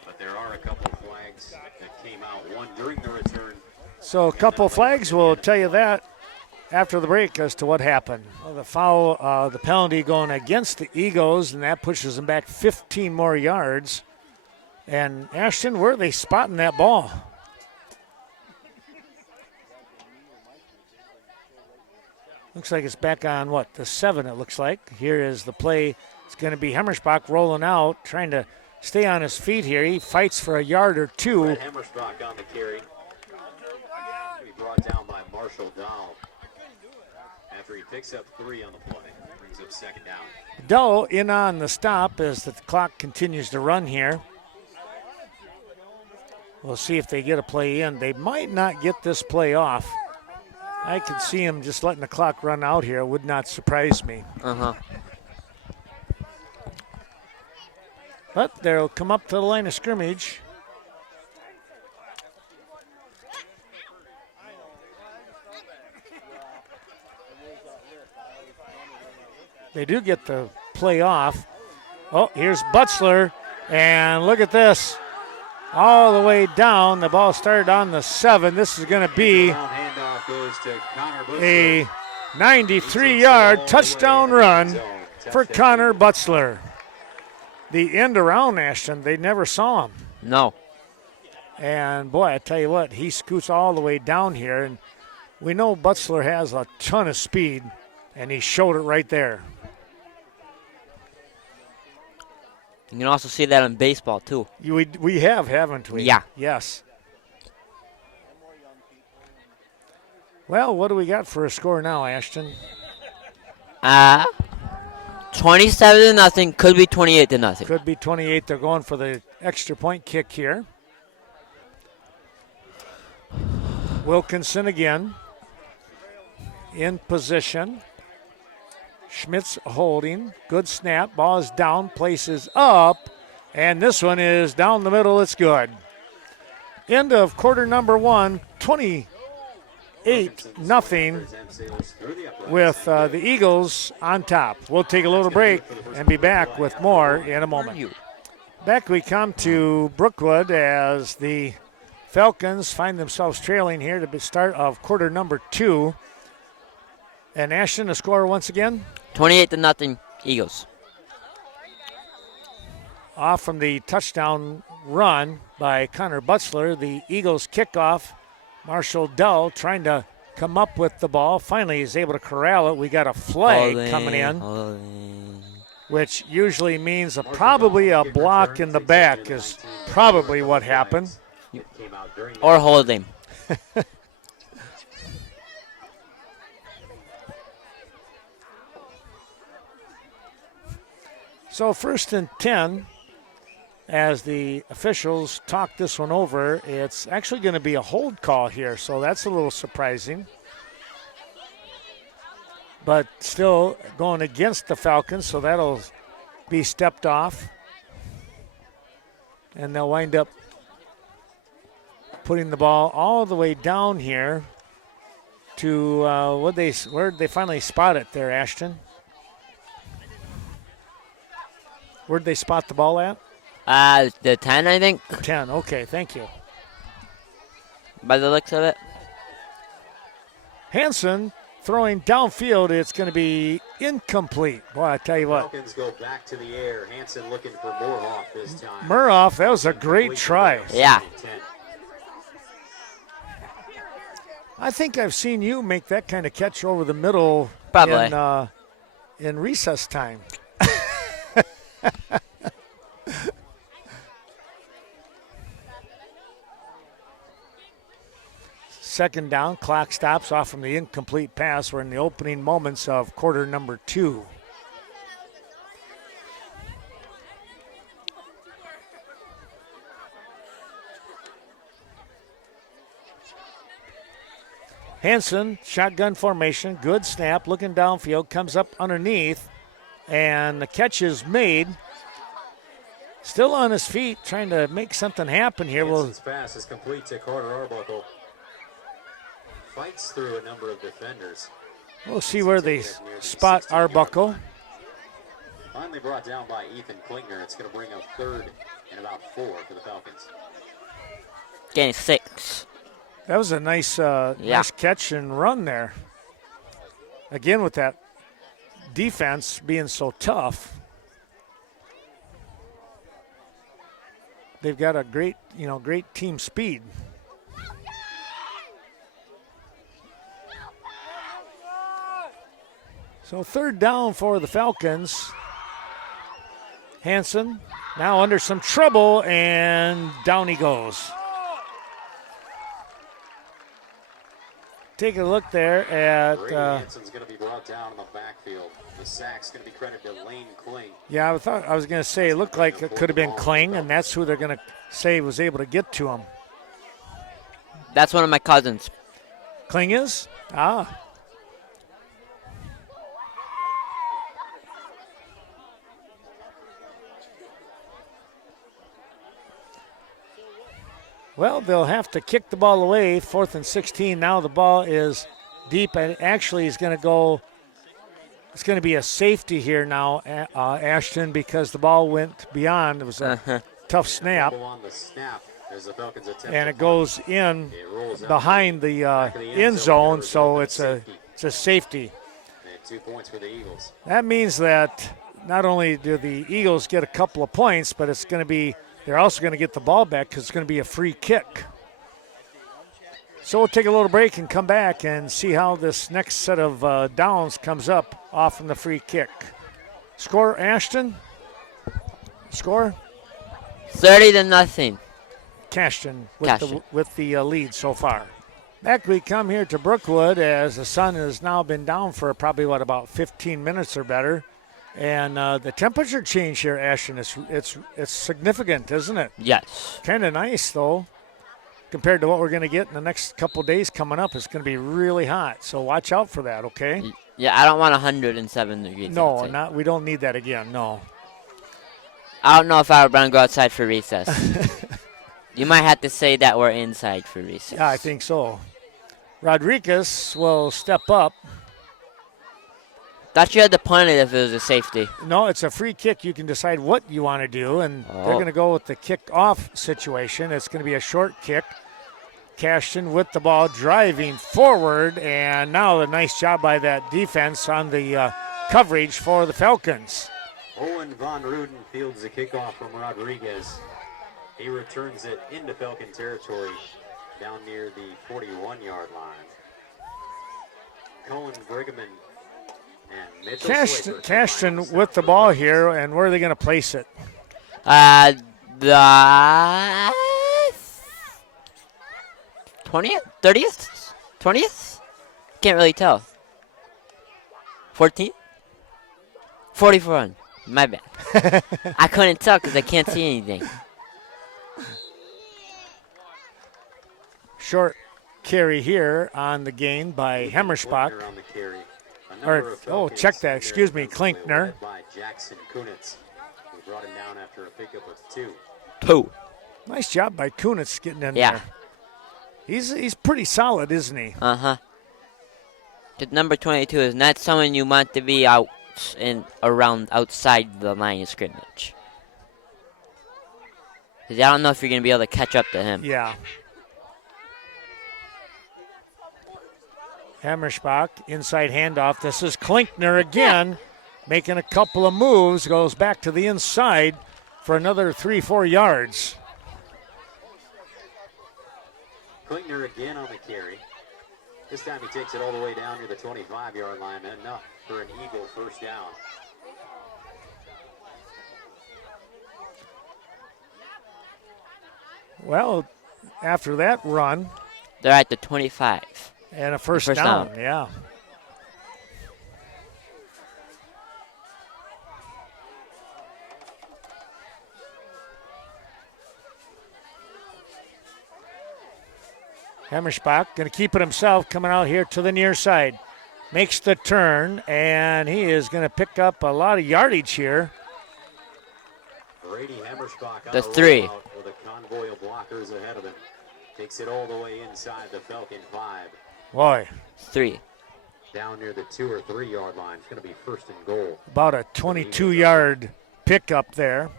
But there are a couple of flags that came out, one during the return. So a couple flags, we'll tell you that after the break as to what happened. Well, the foul, the penalty going against the Eagles, and that pushes them back 15 more yards. And Ashton, where are they spotting that ball? Looks like it's back on, what, the 7 it looks like. Here is the play. It's going to be Hemmersbach rolling out, trying to stay on his feet here. He fights for a yard or two. Brett Hemmersbach on the carry. He brought down by Marshall Dahl. After he picks up 3 on the play, brings up 2nd down. Dahl in on the stop as the clock continues to run here. We'll see if they get a play in. They might not get this play off. I could see him just letting the clock run out here. It would not surprise me. But they'll come up to the line of scrimmage. They do get the play off. Oh, here's Butzler. And look at this. All the way down. The ball started on the 7. This is going to be a 93-yard touchdown run for Connor Butzler. The end around Ashton, they never saw him. No. And, boy, I tell you what, he scoots all the way down here. And we know Butzler has a ton of speed, and he showed it right there. You can also see that in baseball, too. We have, haven't we? Yeah. Yes. Well, what do we got for a score now, Ashton? 27-0, could be 28-0. Could be 28. They're going for the extra point kick here. Wilkinson again in position. Schmidt's holding. Good snap. Ball is down. Places up. And this one is down the middle. It's good. End of quarter number 1. 28-0 with the Eagles on top. We'll take a little break and be back with more in a moment. Back we come to Brookwood as the Falcons find themselves trailing here to the start of quarter number 2. And Ashton, the score once again? 28-0 Eagles. Off from the touchdown run by Connor Butzler, the Eagles kickoff. Marshall Dell trying to come up with the ball. Finally, he's able to corral it. We got a flag coming in, which usually means probably a block in the back is probably what happened. Or holding. So 1st and 10, as the officials talk this one over, it's actually going to be a hold call here, so that's a little surprising. But still going against the Falcons, so that'll be stepped off. And they'll wind up putting the ball all the way down here to where did they finally spot it there, Ashton? Where'd they spot the ball at? The 10, I think. 10, okay, thank you. By the looks of it. Hansen throwing downfield. It's going to be incomplete. Boy, I tell you what. Falcons go back to the air. Hansen looking for Murhoff this time. Murhoff, that was a great try. Yeah. I think I've seen you make that kind of catch over the middle Probably. In recess time. Second down, clock stops off from the incomplete pass. We're in the opening moments of quarter number 2. Hanson, shotgun formation, good snap, looking downfield, comes up underneath, and the catch is made. Still on his feet, trying to make something happen here. Hanson's pass is complete to Carter Arbuckle. Fights through a number of defenders. We'll see where they spot Arbuckle. Finally brought down by Ethan Klinkner. It's going to bring up third and about 4 for the Falcons. Getting 6. That was a nice, nice catch and run there. Again, with that defense being so tough, they've got a great, great team speed. So third down for the Falcons. Hanson now under some trouble, and down he goes. Take a look there at. Brady Hanson's going to be brought down in the backfield. The sack's going to be credited to Lane Kling. Yeah, I was going to say it looked like it could have been Kling, and that's who they're going to say was able to get to him. That's one of my cousins. Kling is? Ah. Well, they'll have to kick the ball away, 4th and 16. Now the ball is deep, and actually is going to go. It's going to be a safety here now, Ashton, because the ball went beyond. It was a tough snap. And it goes in behind the end zone, so it's a safety. 2 points for the Eagles. That means that not only do the Eagles get a couple of points, but it's going to be. They're also going to get the ball back because it's going to be a free kick. So we'll take a little break and come back and see how this next set of downs comes up off from the free kick. Score, Ashton? Score? 30-0. Cashton with the lead so far. Back we come here to Brookwood as the sun has now been down for probably, about 15 minutes or better. And the temperature change here, Ashton, it's significant, isn't it? Yes. Kind of nice, though, compared to what we're going to get in the next couple of days coming up. It's going to be really hot, so watch out for that, okay? Yeah, I don't want 107 degrees. No, we don't need that again, no. I don't know if I would want to go outside for recess. You might have to say that we're inside for recess. Yeah, I think so. Rodriguez will step up. Thought you had to punt it if it was a safety. No, it's a free kick. You can decide what you want to do, and they're going to go with the kick-off situation. It's going to be a short kick. Cashton with the ball, driving forward, and now a nice job by that defense on the coverage for the Falcons. Owen Von Ruden fields the kickoff from Rodriguez. He returns it into Falcon territory down near the 41-yard line. Cohen Brigham and Cashton with the ball here, and where are they going to place it? The 20th? 30th? 20th? Can't really tell. 14th? 44. My bad. I couldn't tell because I can't see anything. Short carry here on the gain by Hemmerspach. Check that. Excuse me, Klinkner. By Jackson Kunitz, who brought him down after a pickup of 2. 2. Nice job by Kunitz getting in there. He's pretty solid, isn't he? Uh-huh. The number 22 is not someone you want to be out and around outside the line of scrimmage. Because I don't know if you're going to be able to catch up to him. Yeah. Hammerspach, inside handoff. This is Klinkner again, making a couple of moves, goes back to the inside for another 3-4 yards. Klinkner again on the carry. This time he takes it all the way down to the 25-yard line, enough for an Eagle first down. Well, after that run, They're at the 25. And a first First down, down. yeah. Hammerspach going to keep it himself, coming out here to the near side. Makes the turn, and he is going to pick up a lot of yardage here. Brady Hammerspach on The a 3. rollout with a convoy of blockers ahead of him. Takes it all the way inside the Falcon 5. Boy, 3. Down near the 2 or 3 yard line. It's going to be first and goal. about a 22-yard pickup there.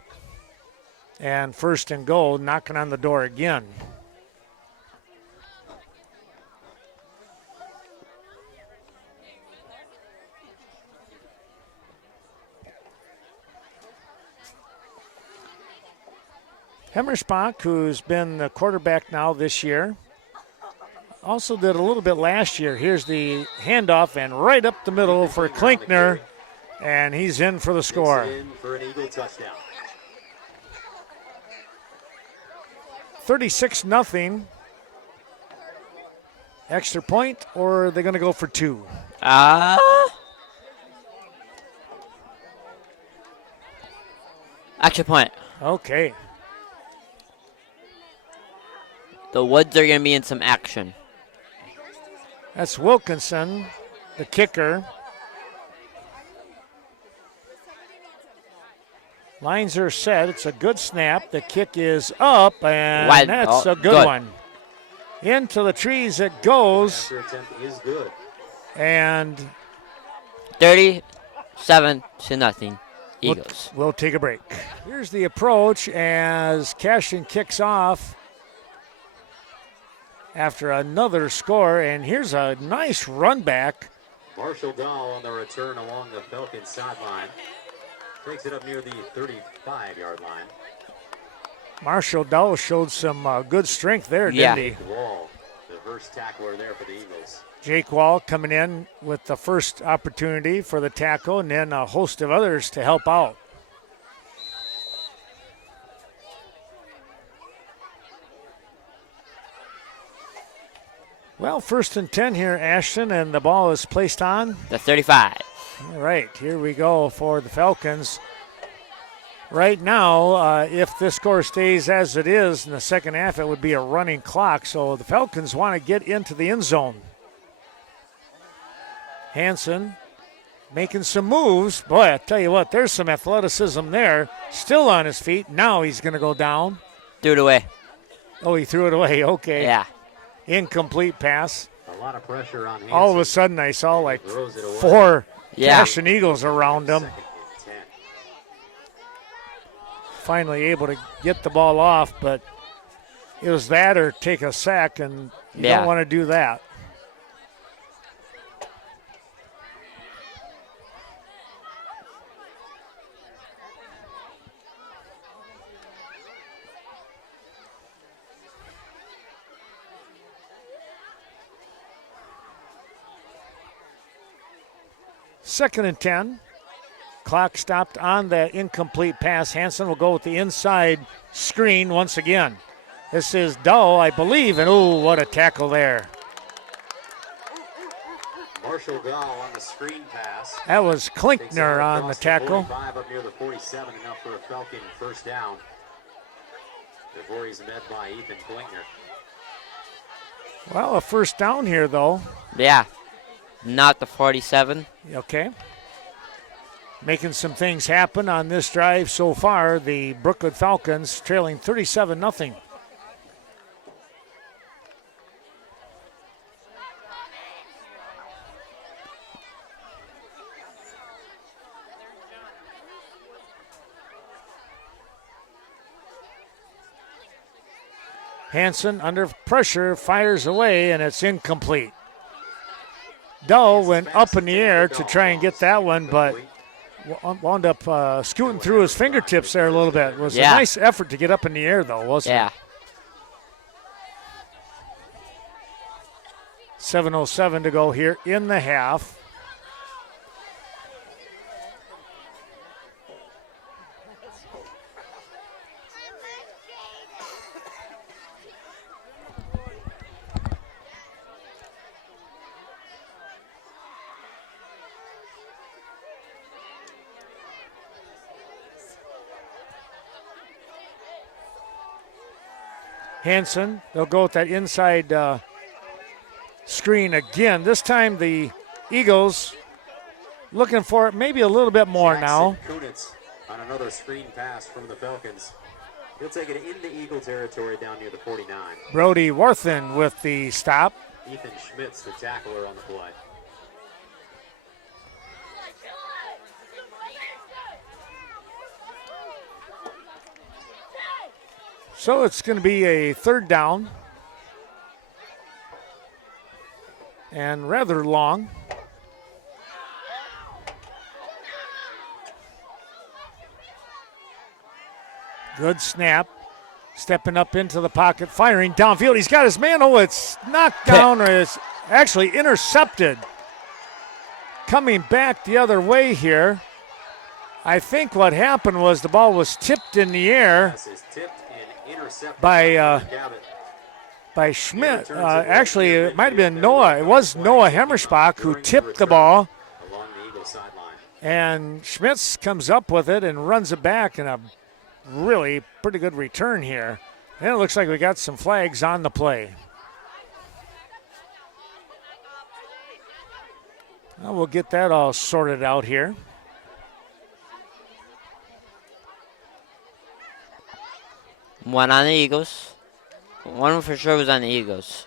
And first and goal, knocking on the door again. Hammerspach, who's been the quarterback now this year, also did a little bit last year. Here's the handoff, and right up the middle for Klinkner, and he's in for the score. In for an Eagle touchdown. 36-0. Extra point, or are they going to go for 2? Extra point. Okay. The Woods are going to be in some action. That's Wilkinson, the kicker. Lines are set. It's a good snap. The kick is up, and Wide. that's Oh, a good good. one. Into the trees it goes, After attempt is good. and 37-0. Eagles. we'll take a break. Here's the approach as Cashton kicks off after another score, and here's a nice run back. Marshall Dahl on the return along the Falcon sideline. Takes it up near the 35-yard line. Marshall Dowell showed some good strength there, Yeah. didn't he? Wall, the first tackler there for the Eagles. Jake Wall coming in with the first opportunity for the tackle, and then a host of others to help out. Well, 1st and 10 here, Ashton, and the ball is placed on. The 35. All right, here we go for the Falcons. Right now, if this score stays as it is in the second half, it would be a running clock. So the Falcons want to get into the end zone. Hansen making some moves. Boy, I tell you what, there's some athleticism there. Still on his feet. Now he's going to go down. Threw it away. Oh, he threw it away. Okay. Yeah. Incomplete pass. A lot of pressure on Hansen. All of a sudden, I saw like Throws it away. 4 Yeah. Cashton Eagles around him. 2nd and 10. Finally able to get the ball off, but it was that or take a sack, and you Yeah. don't want to do that. Second and 10. Clock stopped on that incomplete pass. Hansen will go with the inside screen once again. This is Doe, I believe, and oh, what a tackle there. Marshall Dahl on the screen pass. That was Takes Klinkner it on the across tackle. 45 up near the 47, enough for a Falcon first down. Before he's met by Ethan Klinkner. Well, a first down here, though. Yeah. Not the 47. Okay. Making some things happen on this drive so far. The Brookwood Falcons trailing 37-0. Hansen under pressure fires away, and it's incomplete. Doe went up in the air to try and get that one, but wound up scooting through his fingertips there a little bit. It was Yeah. a nice effort to get up in the air, though, wasn't Yeah. it? 7:07 to go here in the half. Hanson. They'll go with that inside screen again. This time the Eagles looking for it maybe a little bit more now. Kunitz on another screen pass from the Falcons. He'll take it into Eagle territory down near the 49. Brody Worthen with the stop. Ethan Schmitz, the tackler on the play. So it's going to be a third down. And rather long. Good snap. Stepping up into the pocket, firing downfield. He's got his man. Oh, it's knocked down, or it's actually intercepted. Coming back the other way here. I think what happened was the ball was tipped in the air by Schmidt. Actually, it might have been Noah. It was Noah Hemmerspach who tipped the ball. And Schmitz comes up with it and runs it back in a really pretty good return here. And it looks like we got some flags on the play. Well, we'll get that all sorted out here. One on the Eagles. One for sure was on the Eagles.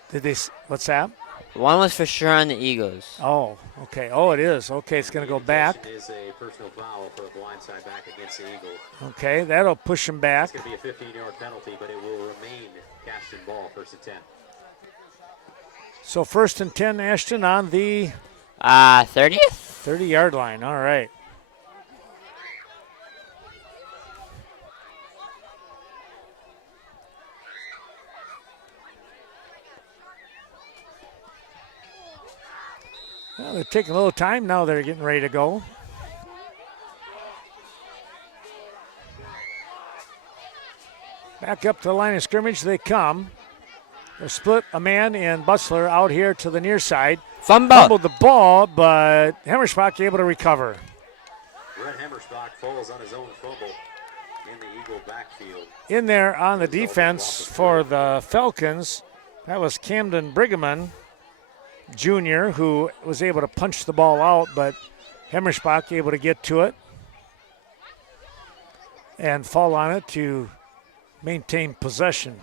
What's that? One was for sure on the Eagles. Oh, okay. Oh, it is. Okay, it's going to go back. Is a personal foul for a blindside back against the Eagles. Okay, that'll push him back. It's going to be a 15-yard penalty, but it will remain Cashton ball, first and 10. So first and 10, Ashton, on the 30th? 30-yard line. All right. Well, they're taking a little time. Now they're getting ready to go. Back up to the line of scrimmage they come. They'll split a man and Butzler out here to the near side. Fumbled the ball, but Hemmerspach able to recover. Brett Hemmerspach falls on his own fumble in the Eagle backfield. In there on the defense for the Falcons, that was Camden Brigham Jr., who was able to punch the ball out, but Hemmerspach able to get to it and fall on it to maintain possession.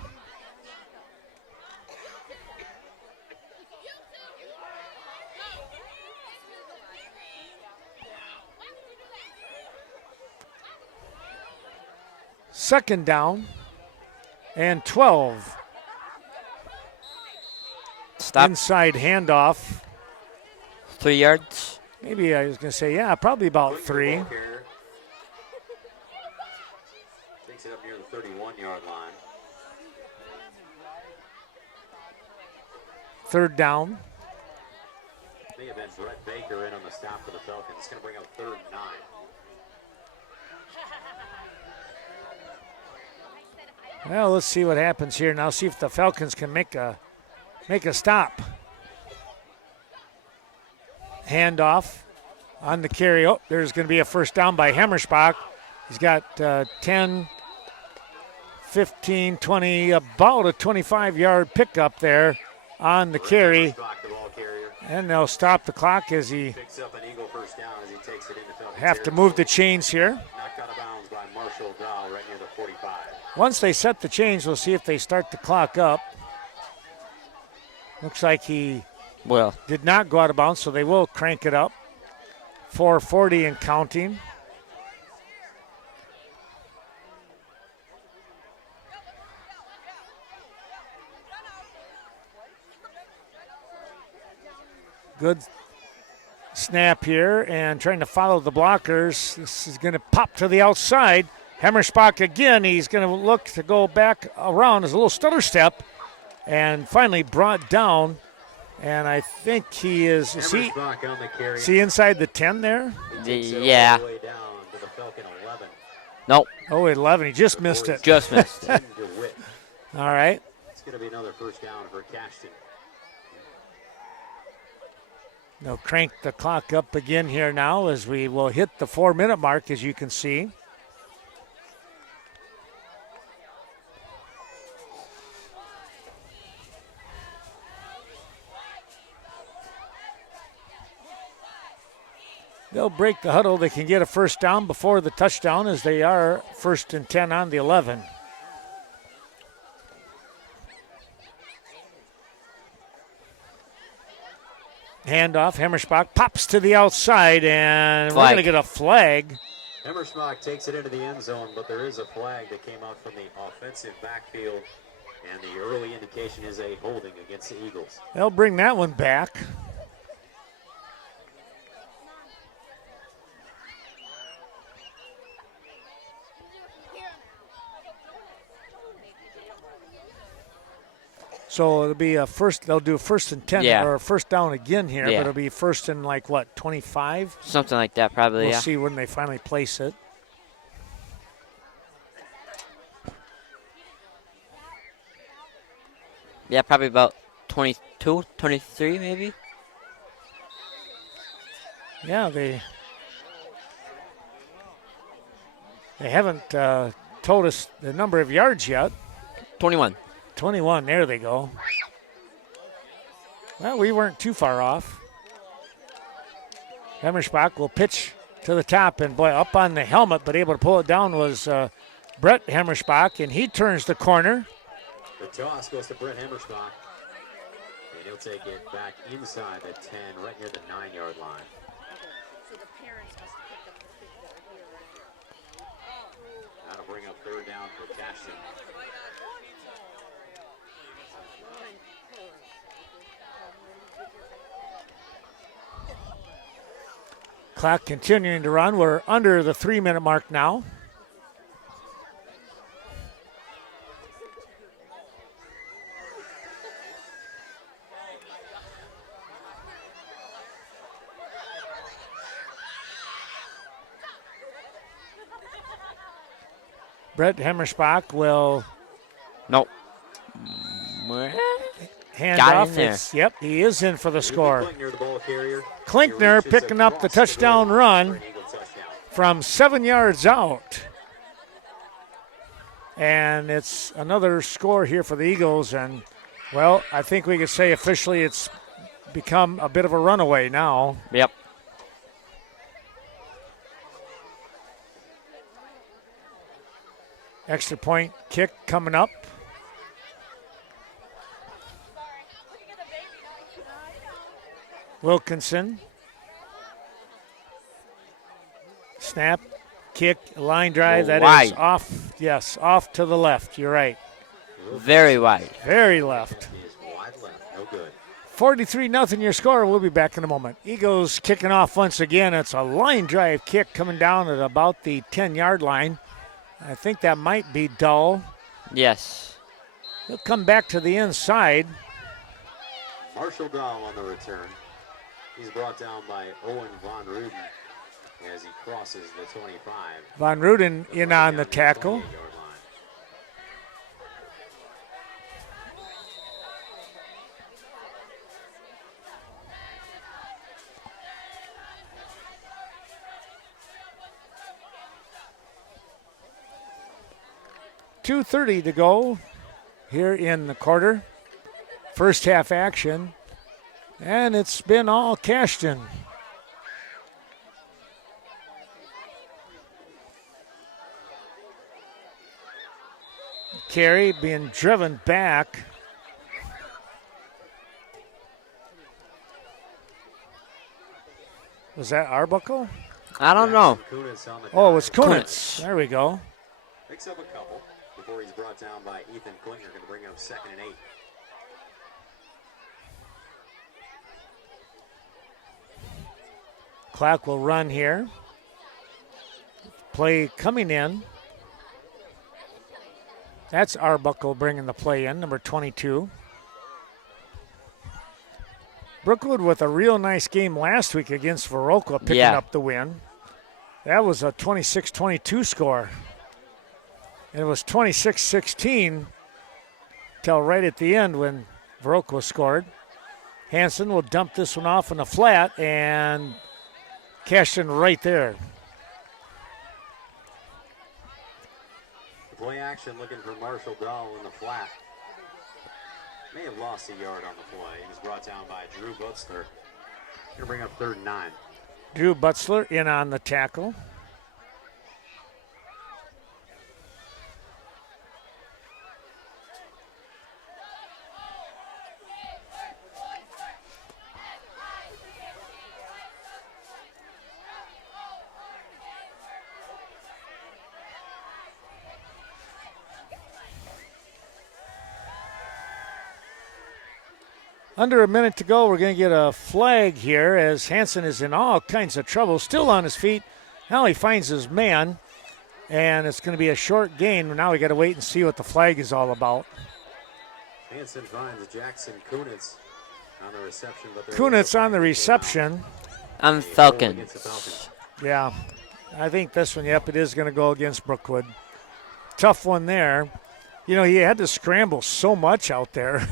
Second down and 12. Stop. Inside handoff. 3 yards. Maybe I was going to say, yeah, probably about 3. Takes it up near the 31-yard line. Third down. May have been Brett Baker in on the stop for the Falcons. It's going to bring up 3rd and 9. Well, let's see what happens here now. See if the Falcons can make a stop. Handoff on the carry. Oh, there's going to be a first down by Hemmerspach. He's got 10, 15, 20, about a 25-yard pickup there on the carry. And they'll stop the clock as he picks up an Eagle first down as he takes it into Falcons have to move the chains here. Knocked out of bounds by Marshall Dow right near the 45. Once they set the chains, we'll see if they start the clock up. Looks like he did not go out of bounds, so they will crank it up. 4:40 and counting. Good snap here and trying to follow the blockers. This is going to pop to the outside. Hemmerspach again. He's going to look to go back around as a little stutter step and finally brought down. And I think he is he inside the 10 there? Yeah. Nope. Oh, 11. He just missed it. Just missed it. All right. It's going to be another first down for Cashton. They'll crank the clock up again here now as we will hit the 4-minute mark, as you can see. They'll break the huddle. They can get a first down before the touchdown as they are 1st and 10 on the 11. Handoff, Hemmerschbach pops to the outside, and we're going to get a flag. Hemmerschbach takes it into the end zone, but there is a flag that came out from the offensive backfield, and the early indication is a holding against the Eagles. They'll bring that one back. So it'll be a first. They'll do 1st and 10 or first down again here, but it'll be 1st and like what, 25? Something like that, probably. We'll see when they finally place it. Yeah, probably about 22, 23 maybe. Yeah, they haven't told us the number of yards yet. 21. 21, there they go. Well, we weren't too far off. Hemmerschbach will pitch to the top, and boy, up on the helmet, but able to pull it down was Brett Hemmerschbach, and he turns the corner. The toss goes to Brett Hemmerschbach, and he'll take it back inside the 10, right near the 9-yard line. So the parents must have picked up the kids that are here. That'll bring up 3rd down for Cashton. Clock continuing to run. We're under the 3-minute mark now. Brett Hemmerschbach will Nope. hand Got off. in there. Yep, he is in for the score. Klinkner, the ball carrier. Klinkner picking up the touchdown run from 7 yards out. And it's another score here for the Eagles. And, well, I think we could say officially it's become a bit of a runaway now. Yep. Extra point kick coming up. Wilkinson. Snap, kick, line drive. That is Wide. off. Yes, off to the left. You're right. Very wide. Very left. He is wide left. No good. 43-0 your score. We'll be back in a moment. Eagles kicking off once again. It's a line drive kick coming down at about the 10-yard line. I think that might be Dull. Yes. He'll come back to the inside. Marshall Dahl on the return. He's brought down by Owen Von Ruden as he crosses the 25. Von Ruden in on the tackle. 28-yard line. .230 to go here in the quarter. First half action. And it's been all Cashton. Carey being driven back. Was that Arbuckle? I don't know. Kunitz on the Oh, it was dive. Kunitz. There we go. Picks up a couple before he's brought down by Ethan Klinkner. Going to bring up 2nd and 8. Clock will run here. Play coming in. That's Arbuckle bringing the play in, number 22. Brookwood with a real nice game last week against Viroqua, picking up the win. That was a 26-22 score. And it was 26-16 till right at the end when Viroqua scored. Hansen will dump this one off in the flat, and Cashton right there. Play action looking for Marshall Dahl in the flat. May have lost a yard on the play. He was brought down by Drew Butzler. Going to bring up 3rd and 9. Drew Butzler in on the tackle. Under a minute to go, we're going to get a flag here as Hansen is in all kinds of trouble. Still on his feet. Now he finds his man, and it's going to be a short gain. Now we got to wait and see what the flag is all about. Hansen finds Jackson Kunitz on the reception. Kunitz on the reception. I'm Falcons. Yeah, I think this one, yep, it is going to go against Brookwood. Tough one there. You know, he had to scramble so much out there.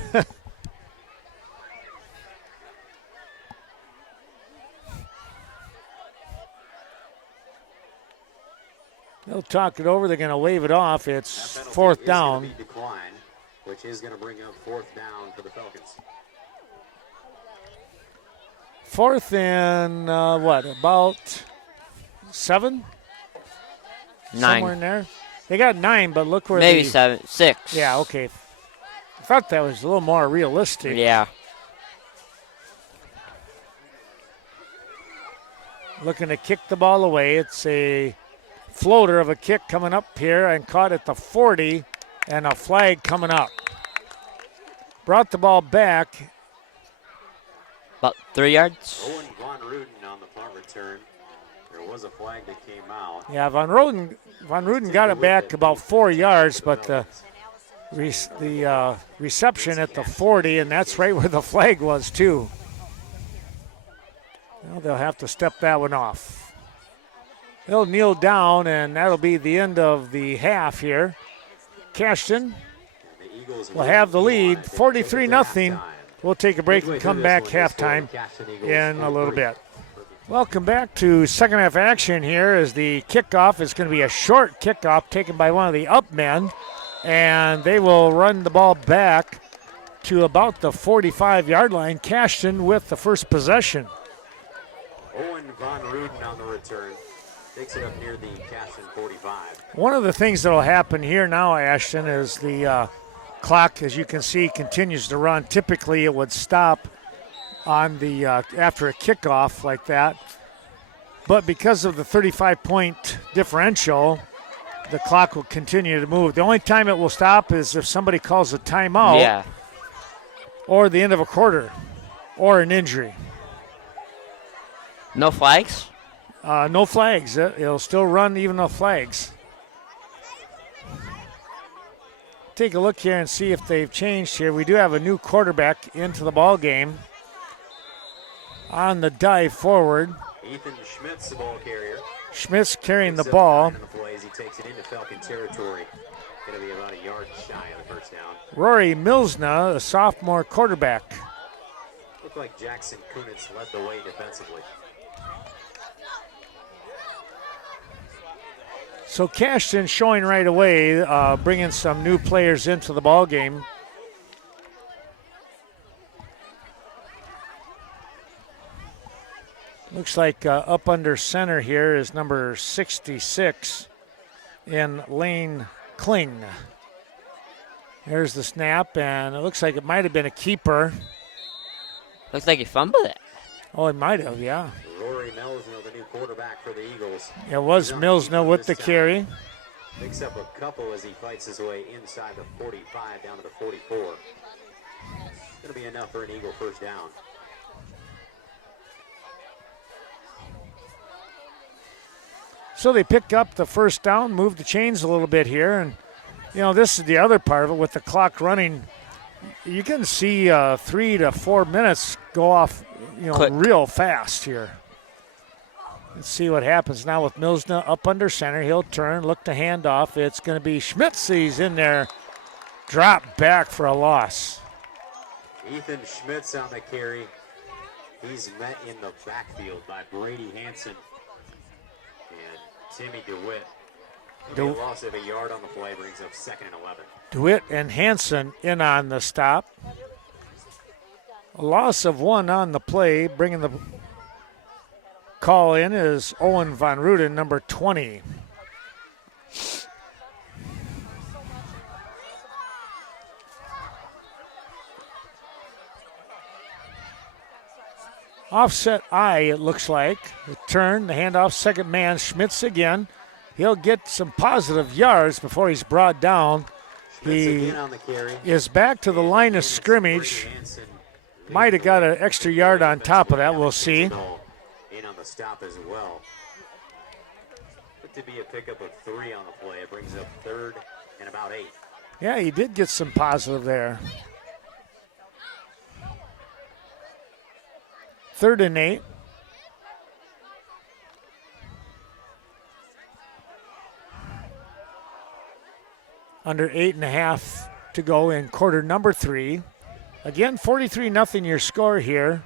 They'll talk it over. They're going to wave it off. It's fourth down. Decline, which is going to bring up fourth down for the Falcons. Fourth and about 7? 9. Somewhere in there. They got 9, but look where Maybe 7, 6. Yeah, okay. I thought that was a little more realistic. Yeah. Looking to kick the ball away. It's a floater of a kick coming up here and caught at the 40, and a flag coming up. Brought the ball back. About 3 yards. Owen Von Ruden on the punt return. There was a flag that came out. Yeah, Von Ruden got it back about 4 yards, but the reception at the 40, and that's right where the flag was too. Well, they'll have to step that one off. They'll kneel down, and that'll be the end of the half here. Cashton will have the lead, 43-0. We'll take a break and come back halftime in a little bit. Welcome back to second half action here as the kickoff is going to be a short kickoff taken by one of the up men, and they will run the ball back to about the 45-yard line. Cashton with the first possession. Owen Von Ruden on the return. Takes it up near the Cashton 45. One of the things that will happen here now, Ashton, is the clock, as you can see, continues to run. Typically, it would stop on the after a kickoff like that. But because of the 35-point differential, the clock will continue to move. The only time it will stop is if somebody calls a timeout or the end of a quarter or an injury. No flags? No flags. It'll still run even no flags. Take a look here and see if they've changed here. We do have a new quarterback into the ball game on the dive forward. Ethan Schmitz, the ball carrier. Schmitz carrying the ball. He takes it into Falcon territory. Going to be about a yard shy of the first down. Rory Milsna, a sophomore quarterback. Looked like Jackson Kunitz led the way defensively. So Cashton showing right away, bringing some new players into the ball game. Looks like up under center here is number 66 in Lane Kling. There's the snap, and it looks like it might have been a keeper. Looks like he fumbled it. Oh, it might have, yeah. Rory Milsna, the new quarterback for the Eagles. It was Milsna with the carry. Picks up a couple as he fights his way inside the 45 down to the 44. Going to be enough for an Eagle first down. So they pick up the first down, move the chains a little bit here, and you know this is the other part of it with the clock running. You can see 3 to 4 minutes go off, Quick. real fast here. Let's see what happens now with Milsna up under center. He'll turn, look to hand off. It's going to be Schmitz. He's in there, drop back for a loss. Ethan Schmitz on the carry. He's met in the backfield by Brady Hansen and Timmy DeWitt. A loss of a yard on the play brings up 2nd and 11. DeWitt and Hansen in on the stop. A loss of 1 on the play, bringing the call in is Owen Van Ruden, number 20. Offset I, it looks like. The turn, the handoff, second man, Schmitz again. He'll get some positive yards before he's brought down. He is back to the line of scrimmage. Might have got an extra yard on top of that. We'll see. In on the stop as well. But to be a pickup of 3 on the play, it brings up 3rd and about 8. Yeah, he did get some positive there. 3rd and 8. Under 8.5 to go in quarter number 3. Again, 43-0 your score here.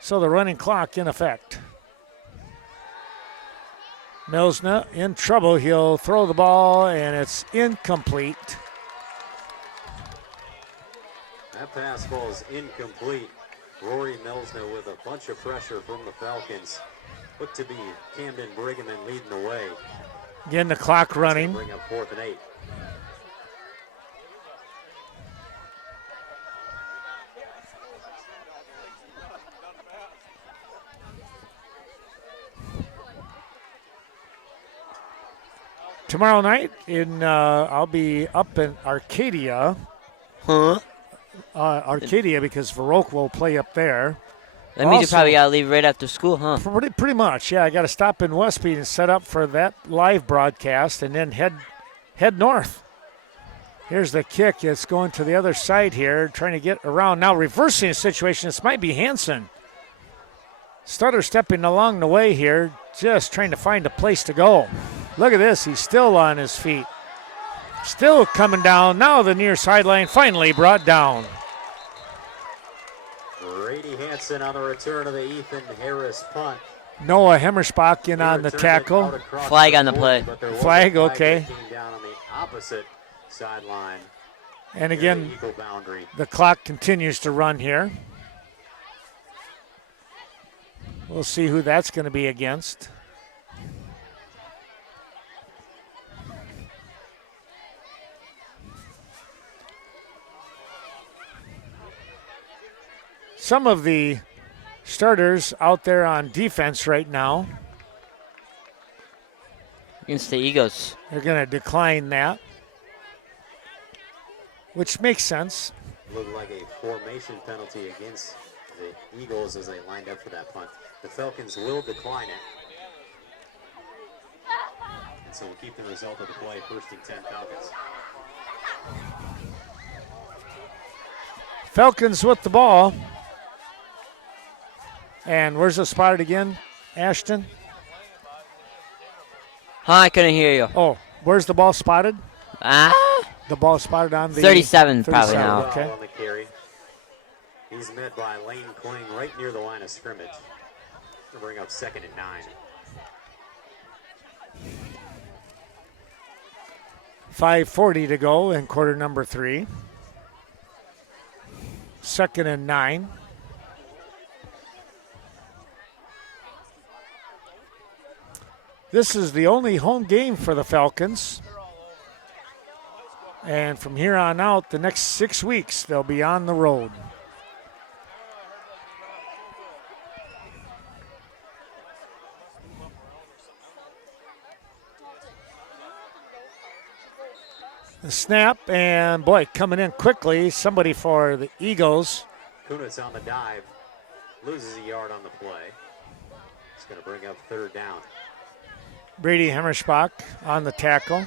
So the running clock in effect. Milsna in trouble. He'll throw the ball, and it's incomplete. That pass falls incomplete. Rory Milsna with a bunch of pressure from the Falcons. Looked to be Camden Brigham leading the way. Again, the clock running. Bring up 4th and 8. Tomorrow night, I'll be up in Arcadia. Arcadia, because Baroque will play up there. That means you probably got to leave right after school, huh? Pretty much, yeah. I got to stop in Westby and set up for that live broadcast and then head north. Here's the kick. It's going to the other side here, trying to get around. Now reversing the situation. This might be Hansen. Stutter stepping along the way here, just trying to find a place to go. Look at this. He's still on his feet. Still coming down. Now the near sideline finally brought down. Brady Hansen on the return of the Ethan Harris punt. Noah Hemmerspach in on the tackle. Flag on the play. Flag, okay. Came down on the opposite sideline. And again, the clock continues to run here. We'll see who that's going to be against. Some of the starters out there on defense right now. Against the Eagles. They're going to decline that, which makes sense. Looked like a formation penalty against the Eagles as they lined up for that punt. The Falcons will decline it. And so we'll keep the result of the play, 1st and 10 Falcons. Falcons with the ball. And where's the spotted again, Ashton? Huh, I couldn't hear you. Oh, where's the ball spotted? The ball spotted on the 37 probably now. Okay. On the carry. He's met by Lane Kling right near the line of scrimmage. To bring up 2nd and 9. .540 to go in quarter number 3. 2nd and 9. This is the only home game for the Falcons. And from here on out, the next 6 weeks, they'll be on the road. The snap, and boy, coming in quickly, somebody for the Eagles. Kunitz on the dive, loses a yard on the play. It's going to bring up 3rd down. Brady Hemmerspach on the tackle.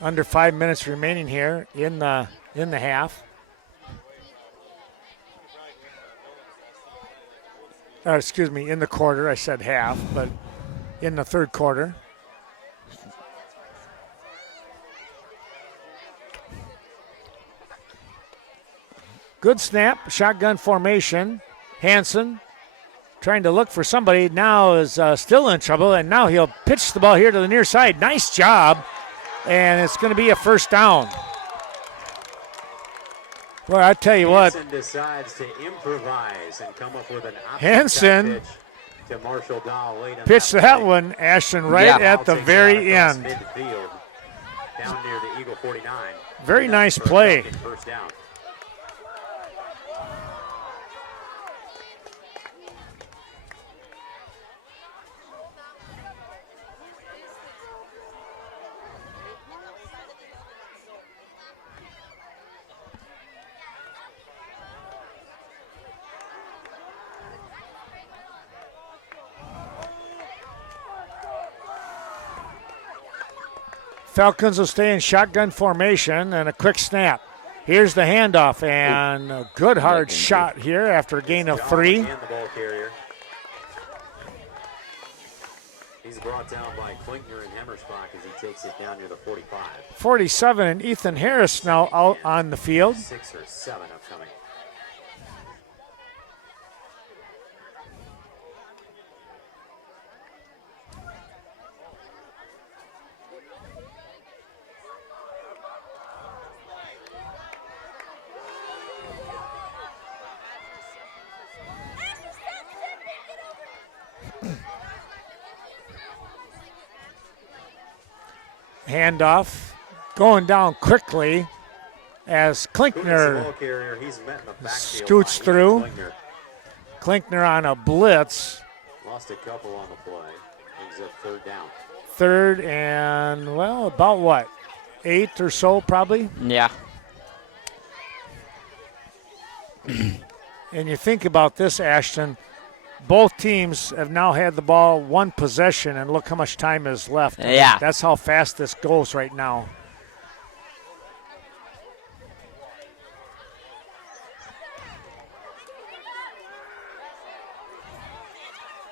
Under 5 minutes remaining here in the half. Excuse me, in the quarter. I said half, but in the 3rd quarter. Good snap, shotgun formation. Hansen trying to look for somebody, now is still in trouble, and now he'll pitch the ball here to the near side. Nice job, and it's going to be a 1st down. Well, I tell you what, Hansen decides to improvise and come up with an Hansen pitch to Marshall Dahl late in pitched that that play. one, Ashton, right Yeah. at the Dahl takes it out very across end. midfield, down near the Eagle 49. Very nice For a play. Falcon first down. Falcons will stay in shotgun formation and a quick snap. Here's the handoff and a good hard shot here after a gain of Dahl 3. and the ball carrier. He's brought down by Klinkner and Hemmersbach as he takes it down near the 45. 47 and Ethan Harris now out on the field. 6 or 7 upcoming. Handoff going down quickly as Who's the Klinkner ball carrier? He's met in the backfield scoots by through. Klinkner. Klinkner on a blitz. Lost a couple on the play. Brings up third down. Third and, well, about what? 8 or so probably. Yeah. And you think about this, Ashton. Both teams have now had the ball one possession, and look how much time is left. Yeah. That's how fast this goes right now.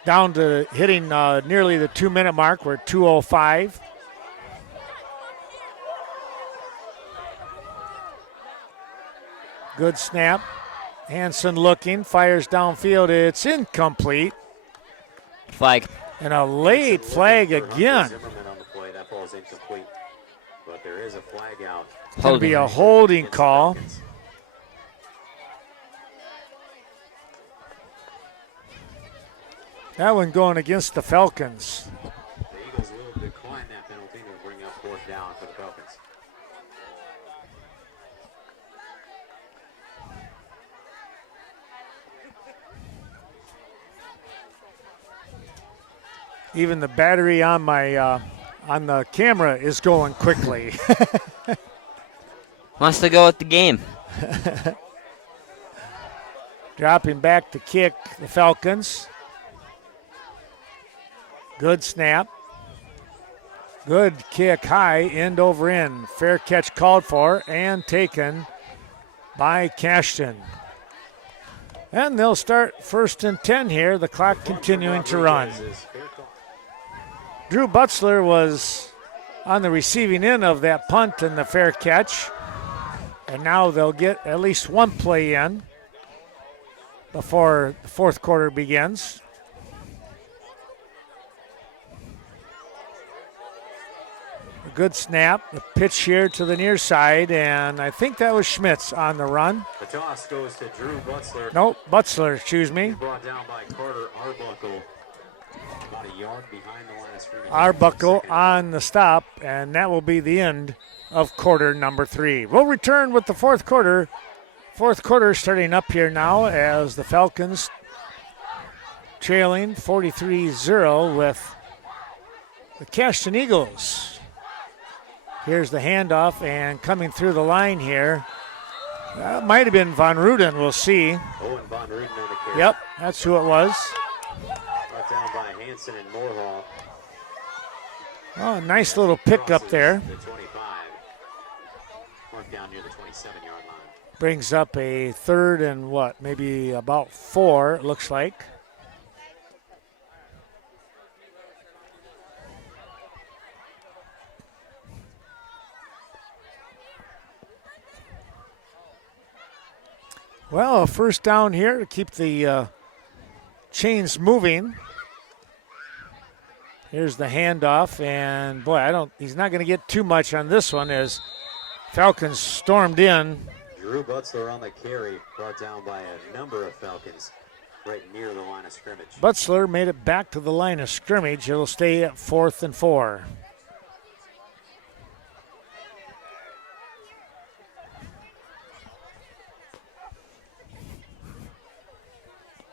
Down to hitting nearly the 2-minute mark. We're at 2:05. Good snap. Hansen looking, fires downfield. It's incomplete. Flag. And a late flag again. Zimmerman on the play. That ball is incomplete. But there is a flag out. It's going to be a holding Against the call. Falcons. That one going against the Falcons. The Eagles will decline that penalty to bring up fourth down for the Falcons. Even the battery on my on the camera is going quickly. Wants to go with the game. Dropping back to kick the Falcons. Good snap. Good kick high, end over end. Fair catch called for and taken by Cashton. And they'll start 1st and 10 here. The clock continuing to run. Drew Butzler was on the receiving end of that punt and the fair catch. And now they'll get at least one play in before the fourth quarter begins. A good snap, the pitch here to the near side, and I think that was Schmitz on the run. The toss goes to Drew Butzler. Nope, Butzler, excuse me. He's brought down by Carter Arbuckle. About a yard behind the line of scrimmage. Arbuckle Second. on the stop, and that will be the end of quarter number 3. We'll return with the fourth quarter. Fourth quarter starting up here now as the Falcons trailing 43-0 with the Cashton Eagles. Here's the handoff, and coming through the line here, that might have been Von Ruden, we'll see. Owen Von Ruden on the carry. Yep, that's who it was. Brought down by Hansen and Morhall. Oh, nice little pick up there. The 25. Marked down near the 27-yard line. Brings up a third and what, maybe about 4, it looks like. Well, a first down here to keep the chains moving. Here's the handoff, and boy, he's not going to get too much on this one as Falcons stormed in. Drew Drew Butzler on the carry, brought down by a number of Falcons right near the line of scrimmage. Butzler made it back to the line of scrimmage. It'll stay at 4th and 4.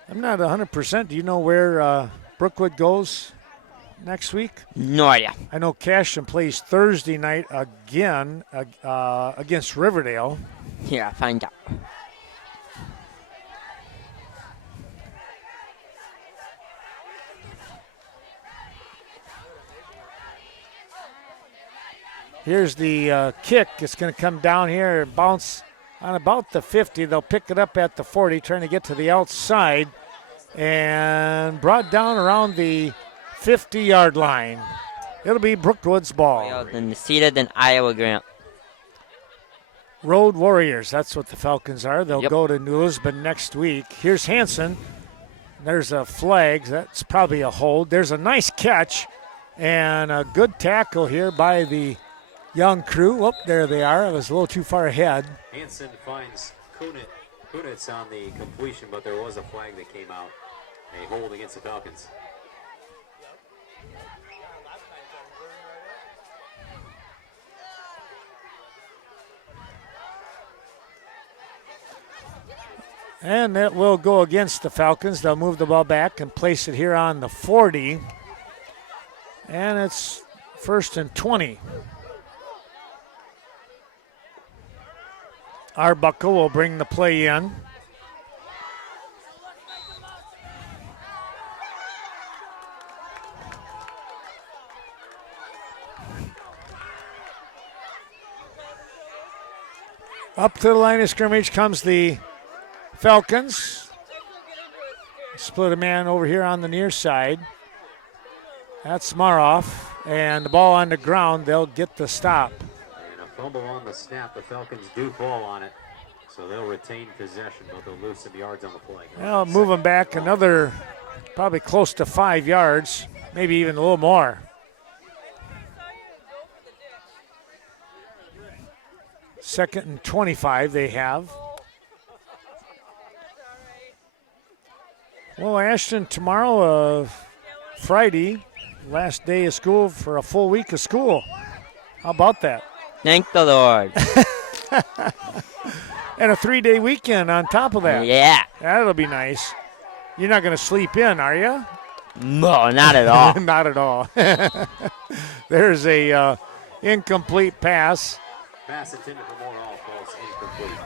I'm not 100%. Do you know where Brookwood goes next week? No idea. I know Cashton plays Thursday night again against Riverdale. Here, I'll find out. Here's the kick. It's going to come down here and bounce on about the 50. They'll pick it up at the 40, trying to get to the outside, and brought down around the 50-yard line. It'll be Brookwood's ball. Then the seated in Iowa Grant. Road Warriors, that's what the Falcons are. They'll Yep. go to New Lisbon next week. Here's Hansen. There's a flag. That's probably a hold. There's a nice catch and a good tackle here by the young crew. Oh, there they are. I was a little too far ahead. Hansen finds Kunitz on the completion, but there was a flag that came out. A hold against the Falcons. And that will go against the Falcons. They'll move the ball back and place it here on the 40. And it's 1st and 20. Arbuckle will bring the play in. Up to the line of scrimmage comes the Falcons. Split a man over here on the near side. That's Smaroff. And the ball on the ground, they'll get the stop. And a fumble on the snap. The Falcons do fall on it, so they'll retain possession, but they'll lose some yards on the play. Well, move them back another, probably close to 5 yards, maybe even a little more. Second and 25 they have. Well, Ashton, tomorrow, Friday, last day of school for a full week of school. How about that? Thank the Lord. And a 3-day weekend on top of that. Yeah. That'll be nice. You're not going to sleep in, are you? No, not at all. Not at all. There's a incomplete pass. Pass intended for more, all false, incomplete.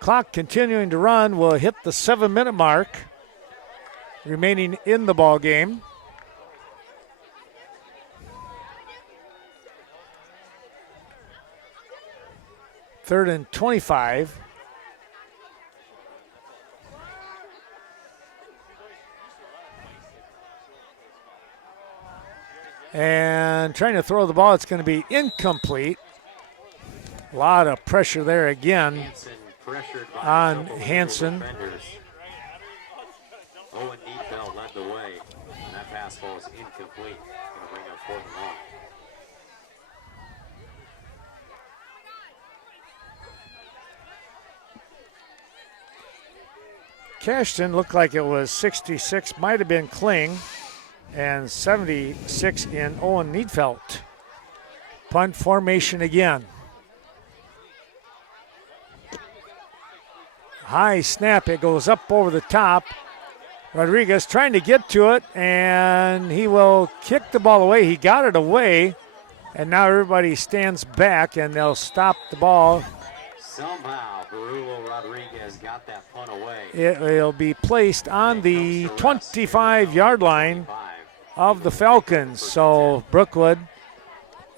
Clock continuing to run. Will hit the 7-minute mark, remaining in the ball game. Third and 25. And trying to throw the ball, it's going to be incomplete. A lot of pressure there again Hansen pressured by on a couple Hansen. of defenders. Owen Needfeld led the way, and that pass falls incomplete. Going to bring up 4th and long. Cashton looked like it was 66, might have been Kling, and 76 in Owen Needfelt. Punt formation again. High snap, it goes up over the top. Rodriguez trying to get to it, and he will kick the ball away. He got it away, and now everybody stands back, and they'll stop the ball. Somehow, Barulo Rodriguez got that punt away. It will be placed on the 25-yard line of the Falcons. So Brookwood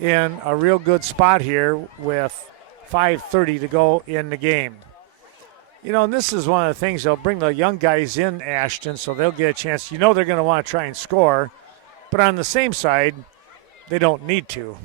in a real good spot here with 5:30 to go in the game. You know, and this is one of the things, they'll bring the young guys in, Ashton, so they'll get a chance. You know they're going to want to try and score, but on the same side, they don't need to.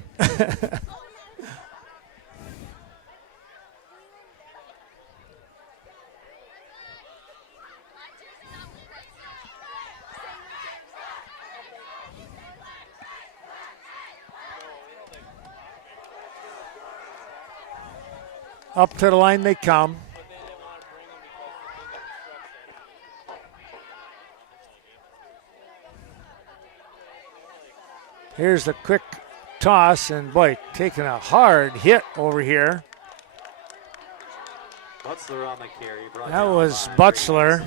Up to the line they come. Here's the quick toss, and boy, taking a hard hit over here. Butzler on the carry. That was Butzler.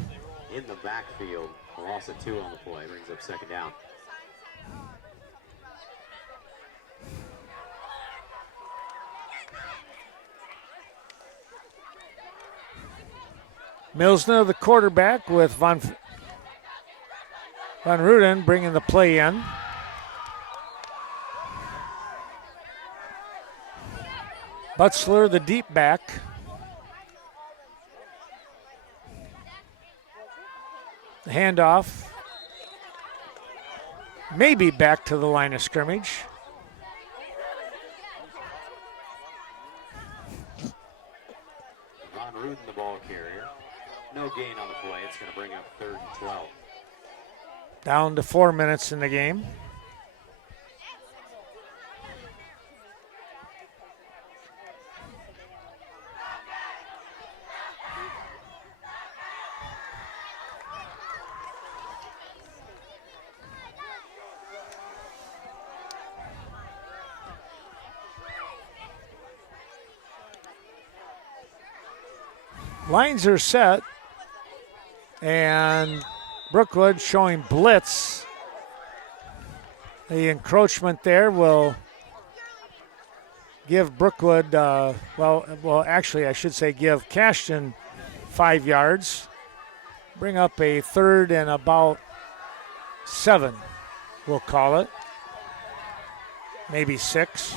In the backfield. A loss of 2 on the play. Brings up second down. Milsner, the quarterback, with Van Ruden bringing the play in. Butzler, the deep back. The handoff. Maybe back to the line of scrimmage. Van Ruden, the ball carrier. No gain on the play. It's going to bring up 3rd and 12. Down to 4 minutes in the game. Lines are set, and Brookwood showing blitz. The encroachment there will give Brookwood, well, actually, I should say give Cashton 5 yards. Bring up a 3rd and about 7, we'll call it. Maybe 6.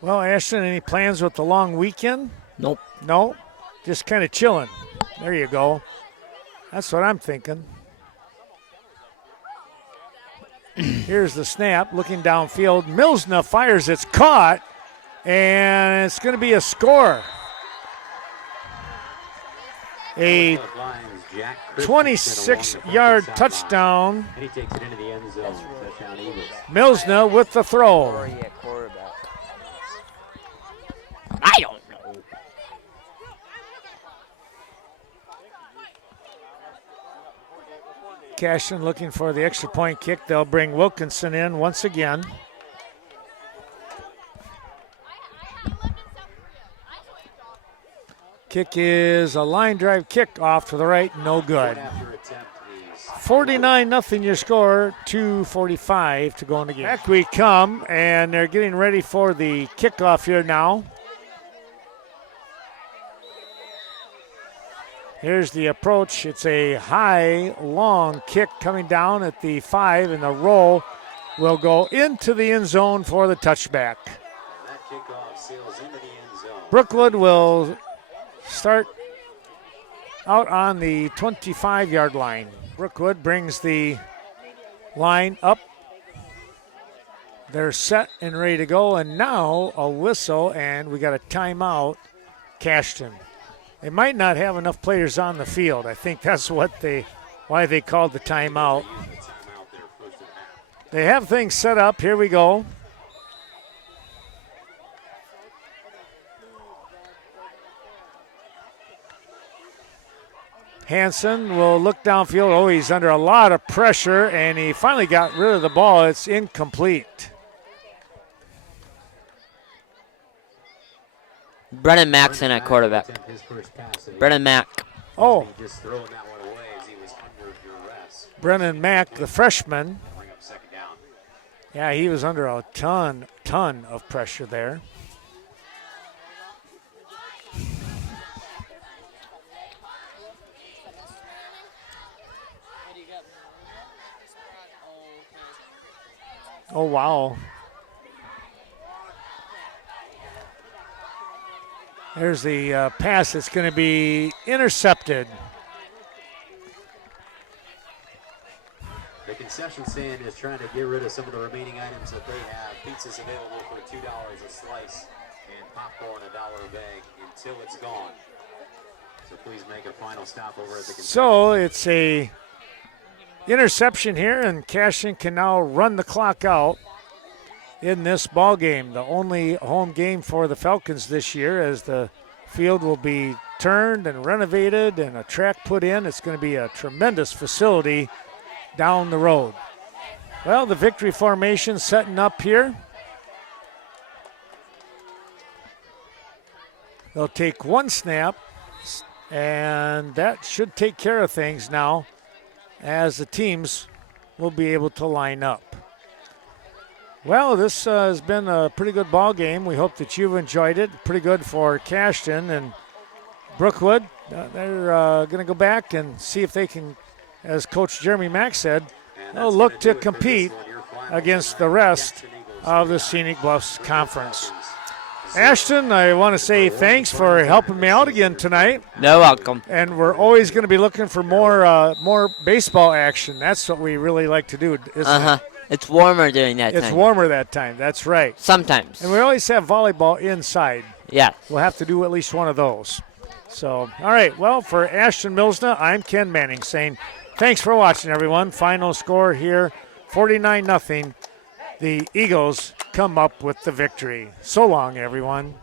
Well, Ashton, any plans with the long weekend? Nope. No? Just kind of chilling. There you go. That's what I'm thinking. Here's the snap, looking downfield. Milsner fires, it's caught, and it's going to be a score. A 26-yard touchdown. And he takes it into the end zone. Touchdown Eagles. Milsner with the throw. I don't know. Cashton looking for the extra point kick. They'll bring Wilkinson in once again. Kick is a line drive kick off to the right, no good. 49-0 your score, 2:45 to go in the game. Back we come, and they're getting ready for the kickoff here now. Here's the approach. It's a high, long kick coming down at the 5, and the roll will go into the end zone for the touchback. That kickoff sails into the end zone. Brookwood will start out on the 25-yard line. Brookwood brings the line up. They're set and ready to go, and now a whistle, and we got a timeout. Cashton. They might not have enough players on the field. I think that's why they called the timeout. They have things set up. Here we go. Hansen will look downfield. Oh, he's under a lot of pressure, and he finally got rid of the ball. It's incomplete. Brennan Mack's in at quarterback. Brennan Mack. Oh, Just throwing that one away as he was under duress. Brennan Mack, the freshman. Bring up second down. Yeah, he was under a ton of pressure there. Oh, wow. There's the pass that's going to be intercepted. The concession stand is trying to get rid of some of the remaining items that they have. Pizza's available for $2 a slice and popcorn $1 a bag until it's gone. So please make a final stop over at the concession. So it's a interception here, and Cashton can now run the clock out in this ball game. The only home game for the Falcons this year, as the field will be turned and renovated and a track put in. It's going to be a tremendous facility down the road. Well, the victory formation setting up here. They'll take one snap, and that should take care of things now, as the teams will be able to line up. Well, this has been a pretty good ball game. We hope that you've enjoyed it. Pretty good for Cashton and Brookwood. They're going to go back and see if they can, as Coach Jeremy Mack said, they'll look to compete against the rest of the Scenic Bluffs Conference. Ashton, I want to say thanks for helping me out again tonight. No, welcome. And we're always going to be looking for more baseball action. That's what we really like to do, isn't it? It's warmer during that time. It's warmer that time. That's right. Sometimes. And we always have volleyball inside. Yeah. We'll have to do at least one of those. So, all right. Well, for Ashton Milsna, I'm Ken Manning saying thanks for watching, everyone. Final score here, 49-0. The Eagles come up with the victory. So long, everyone.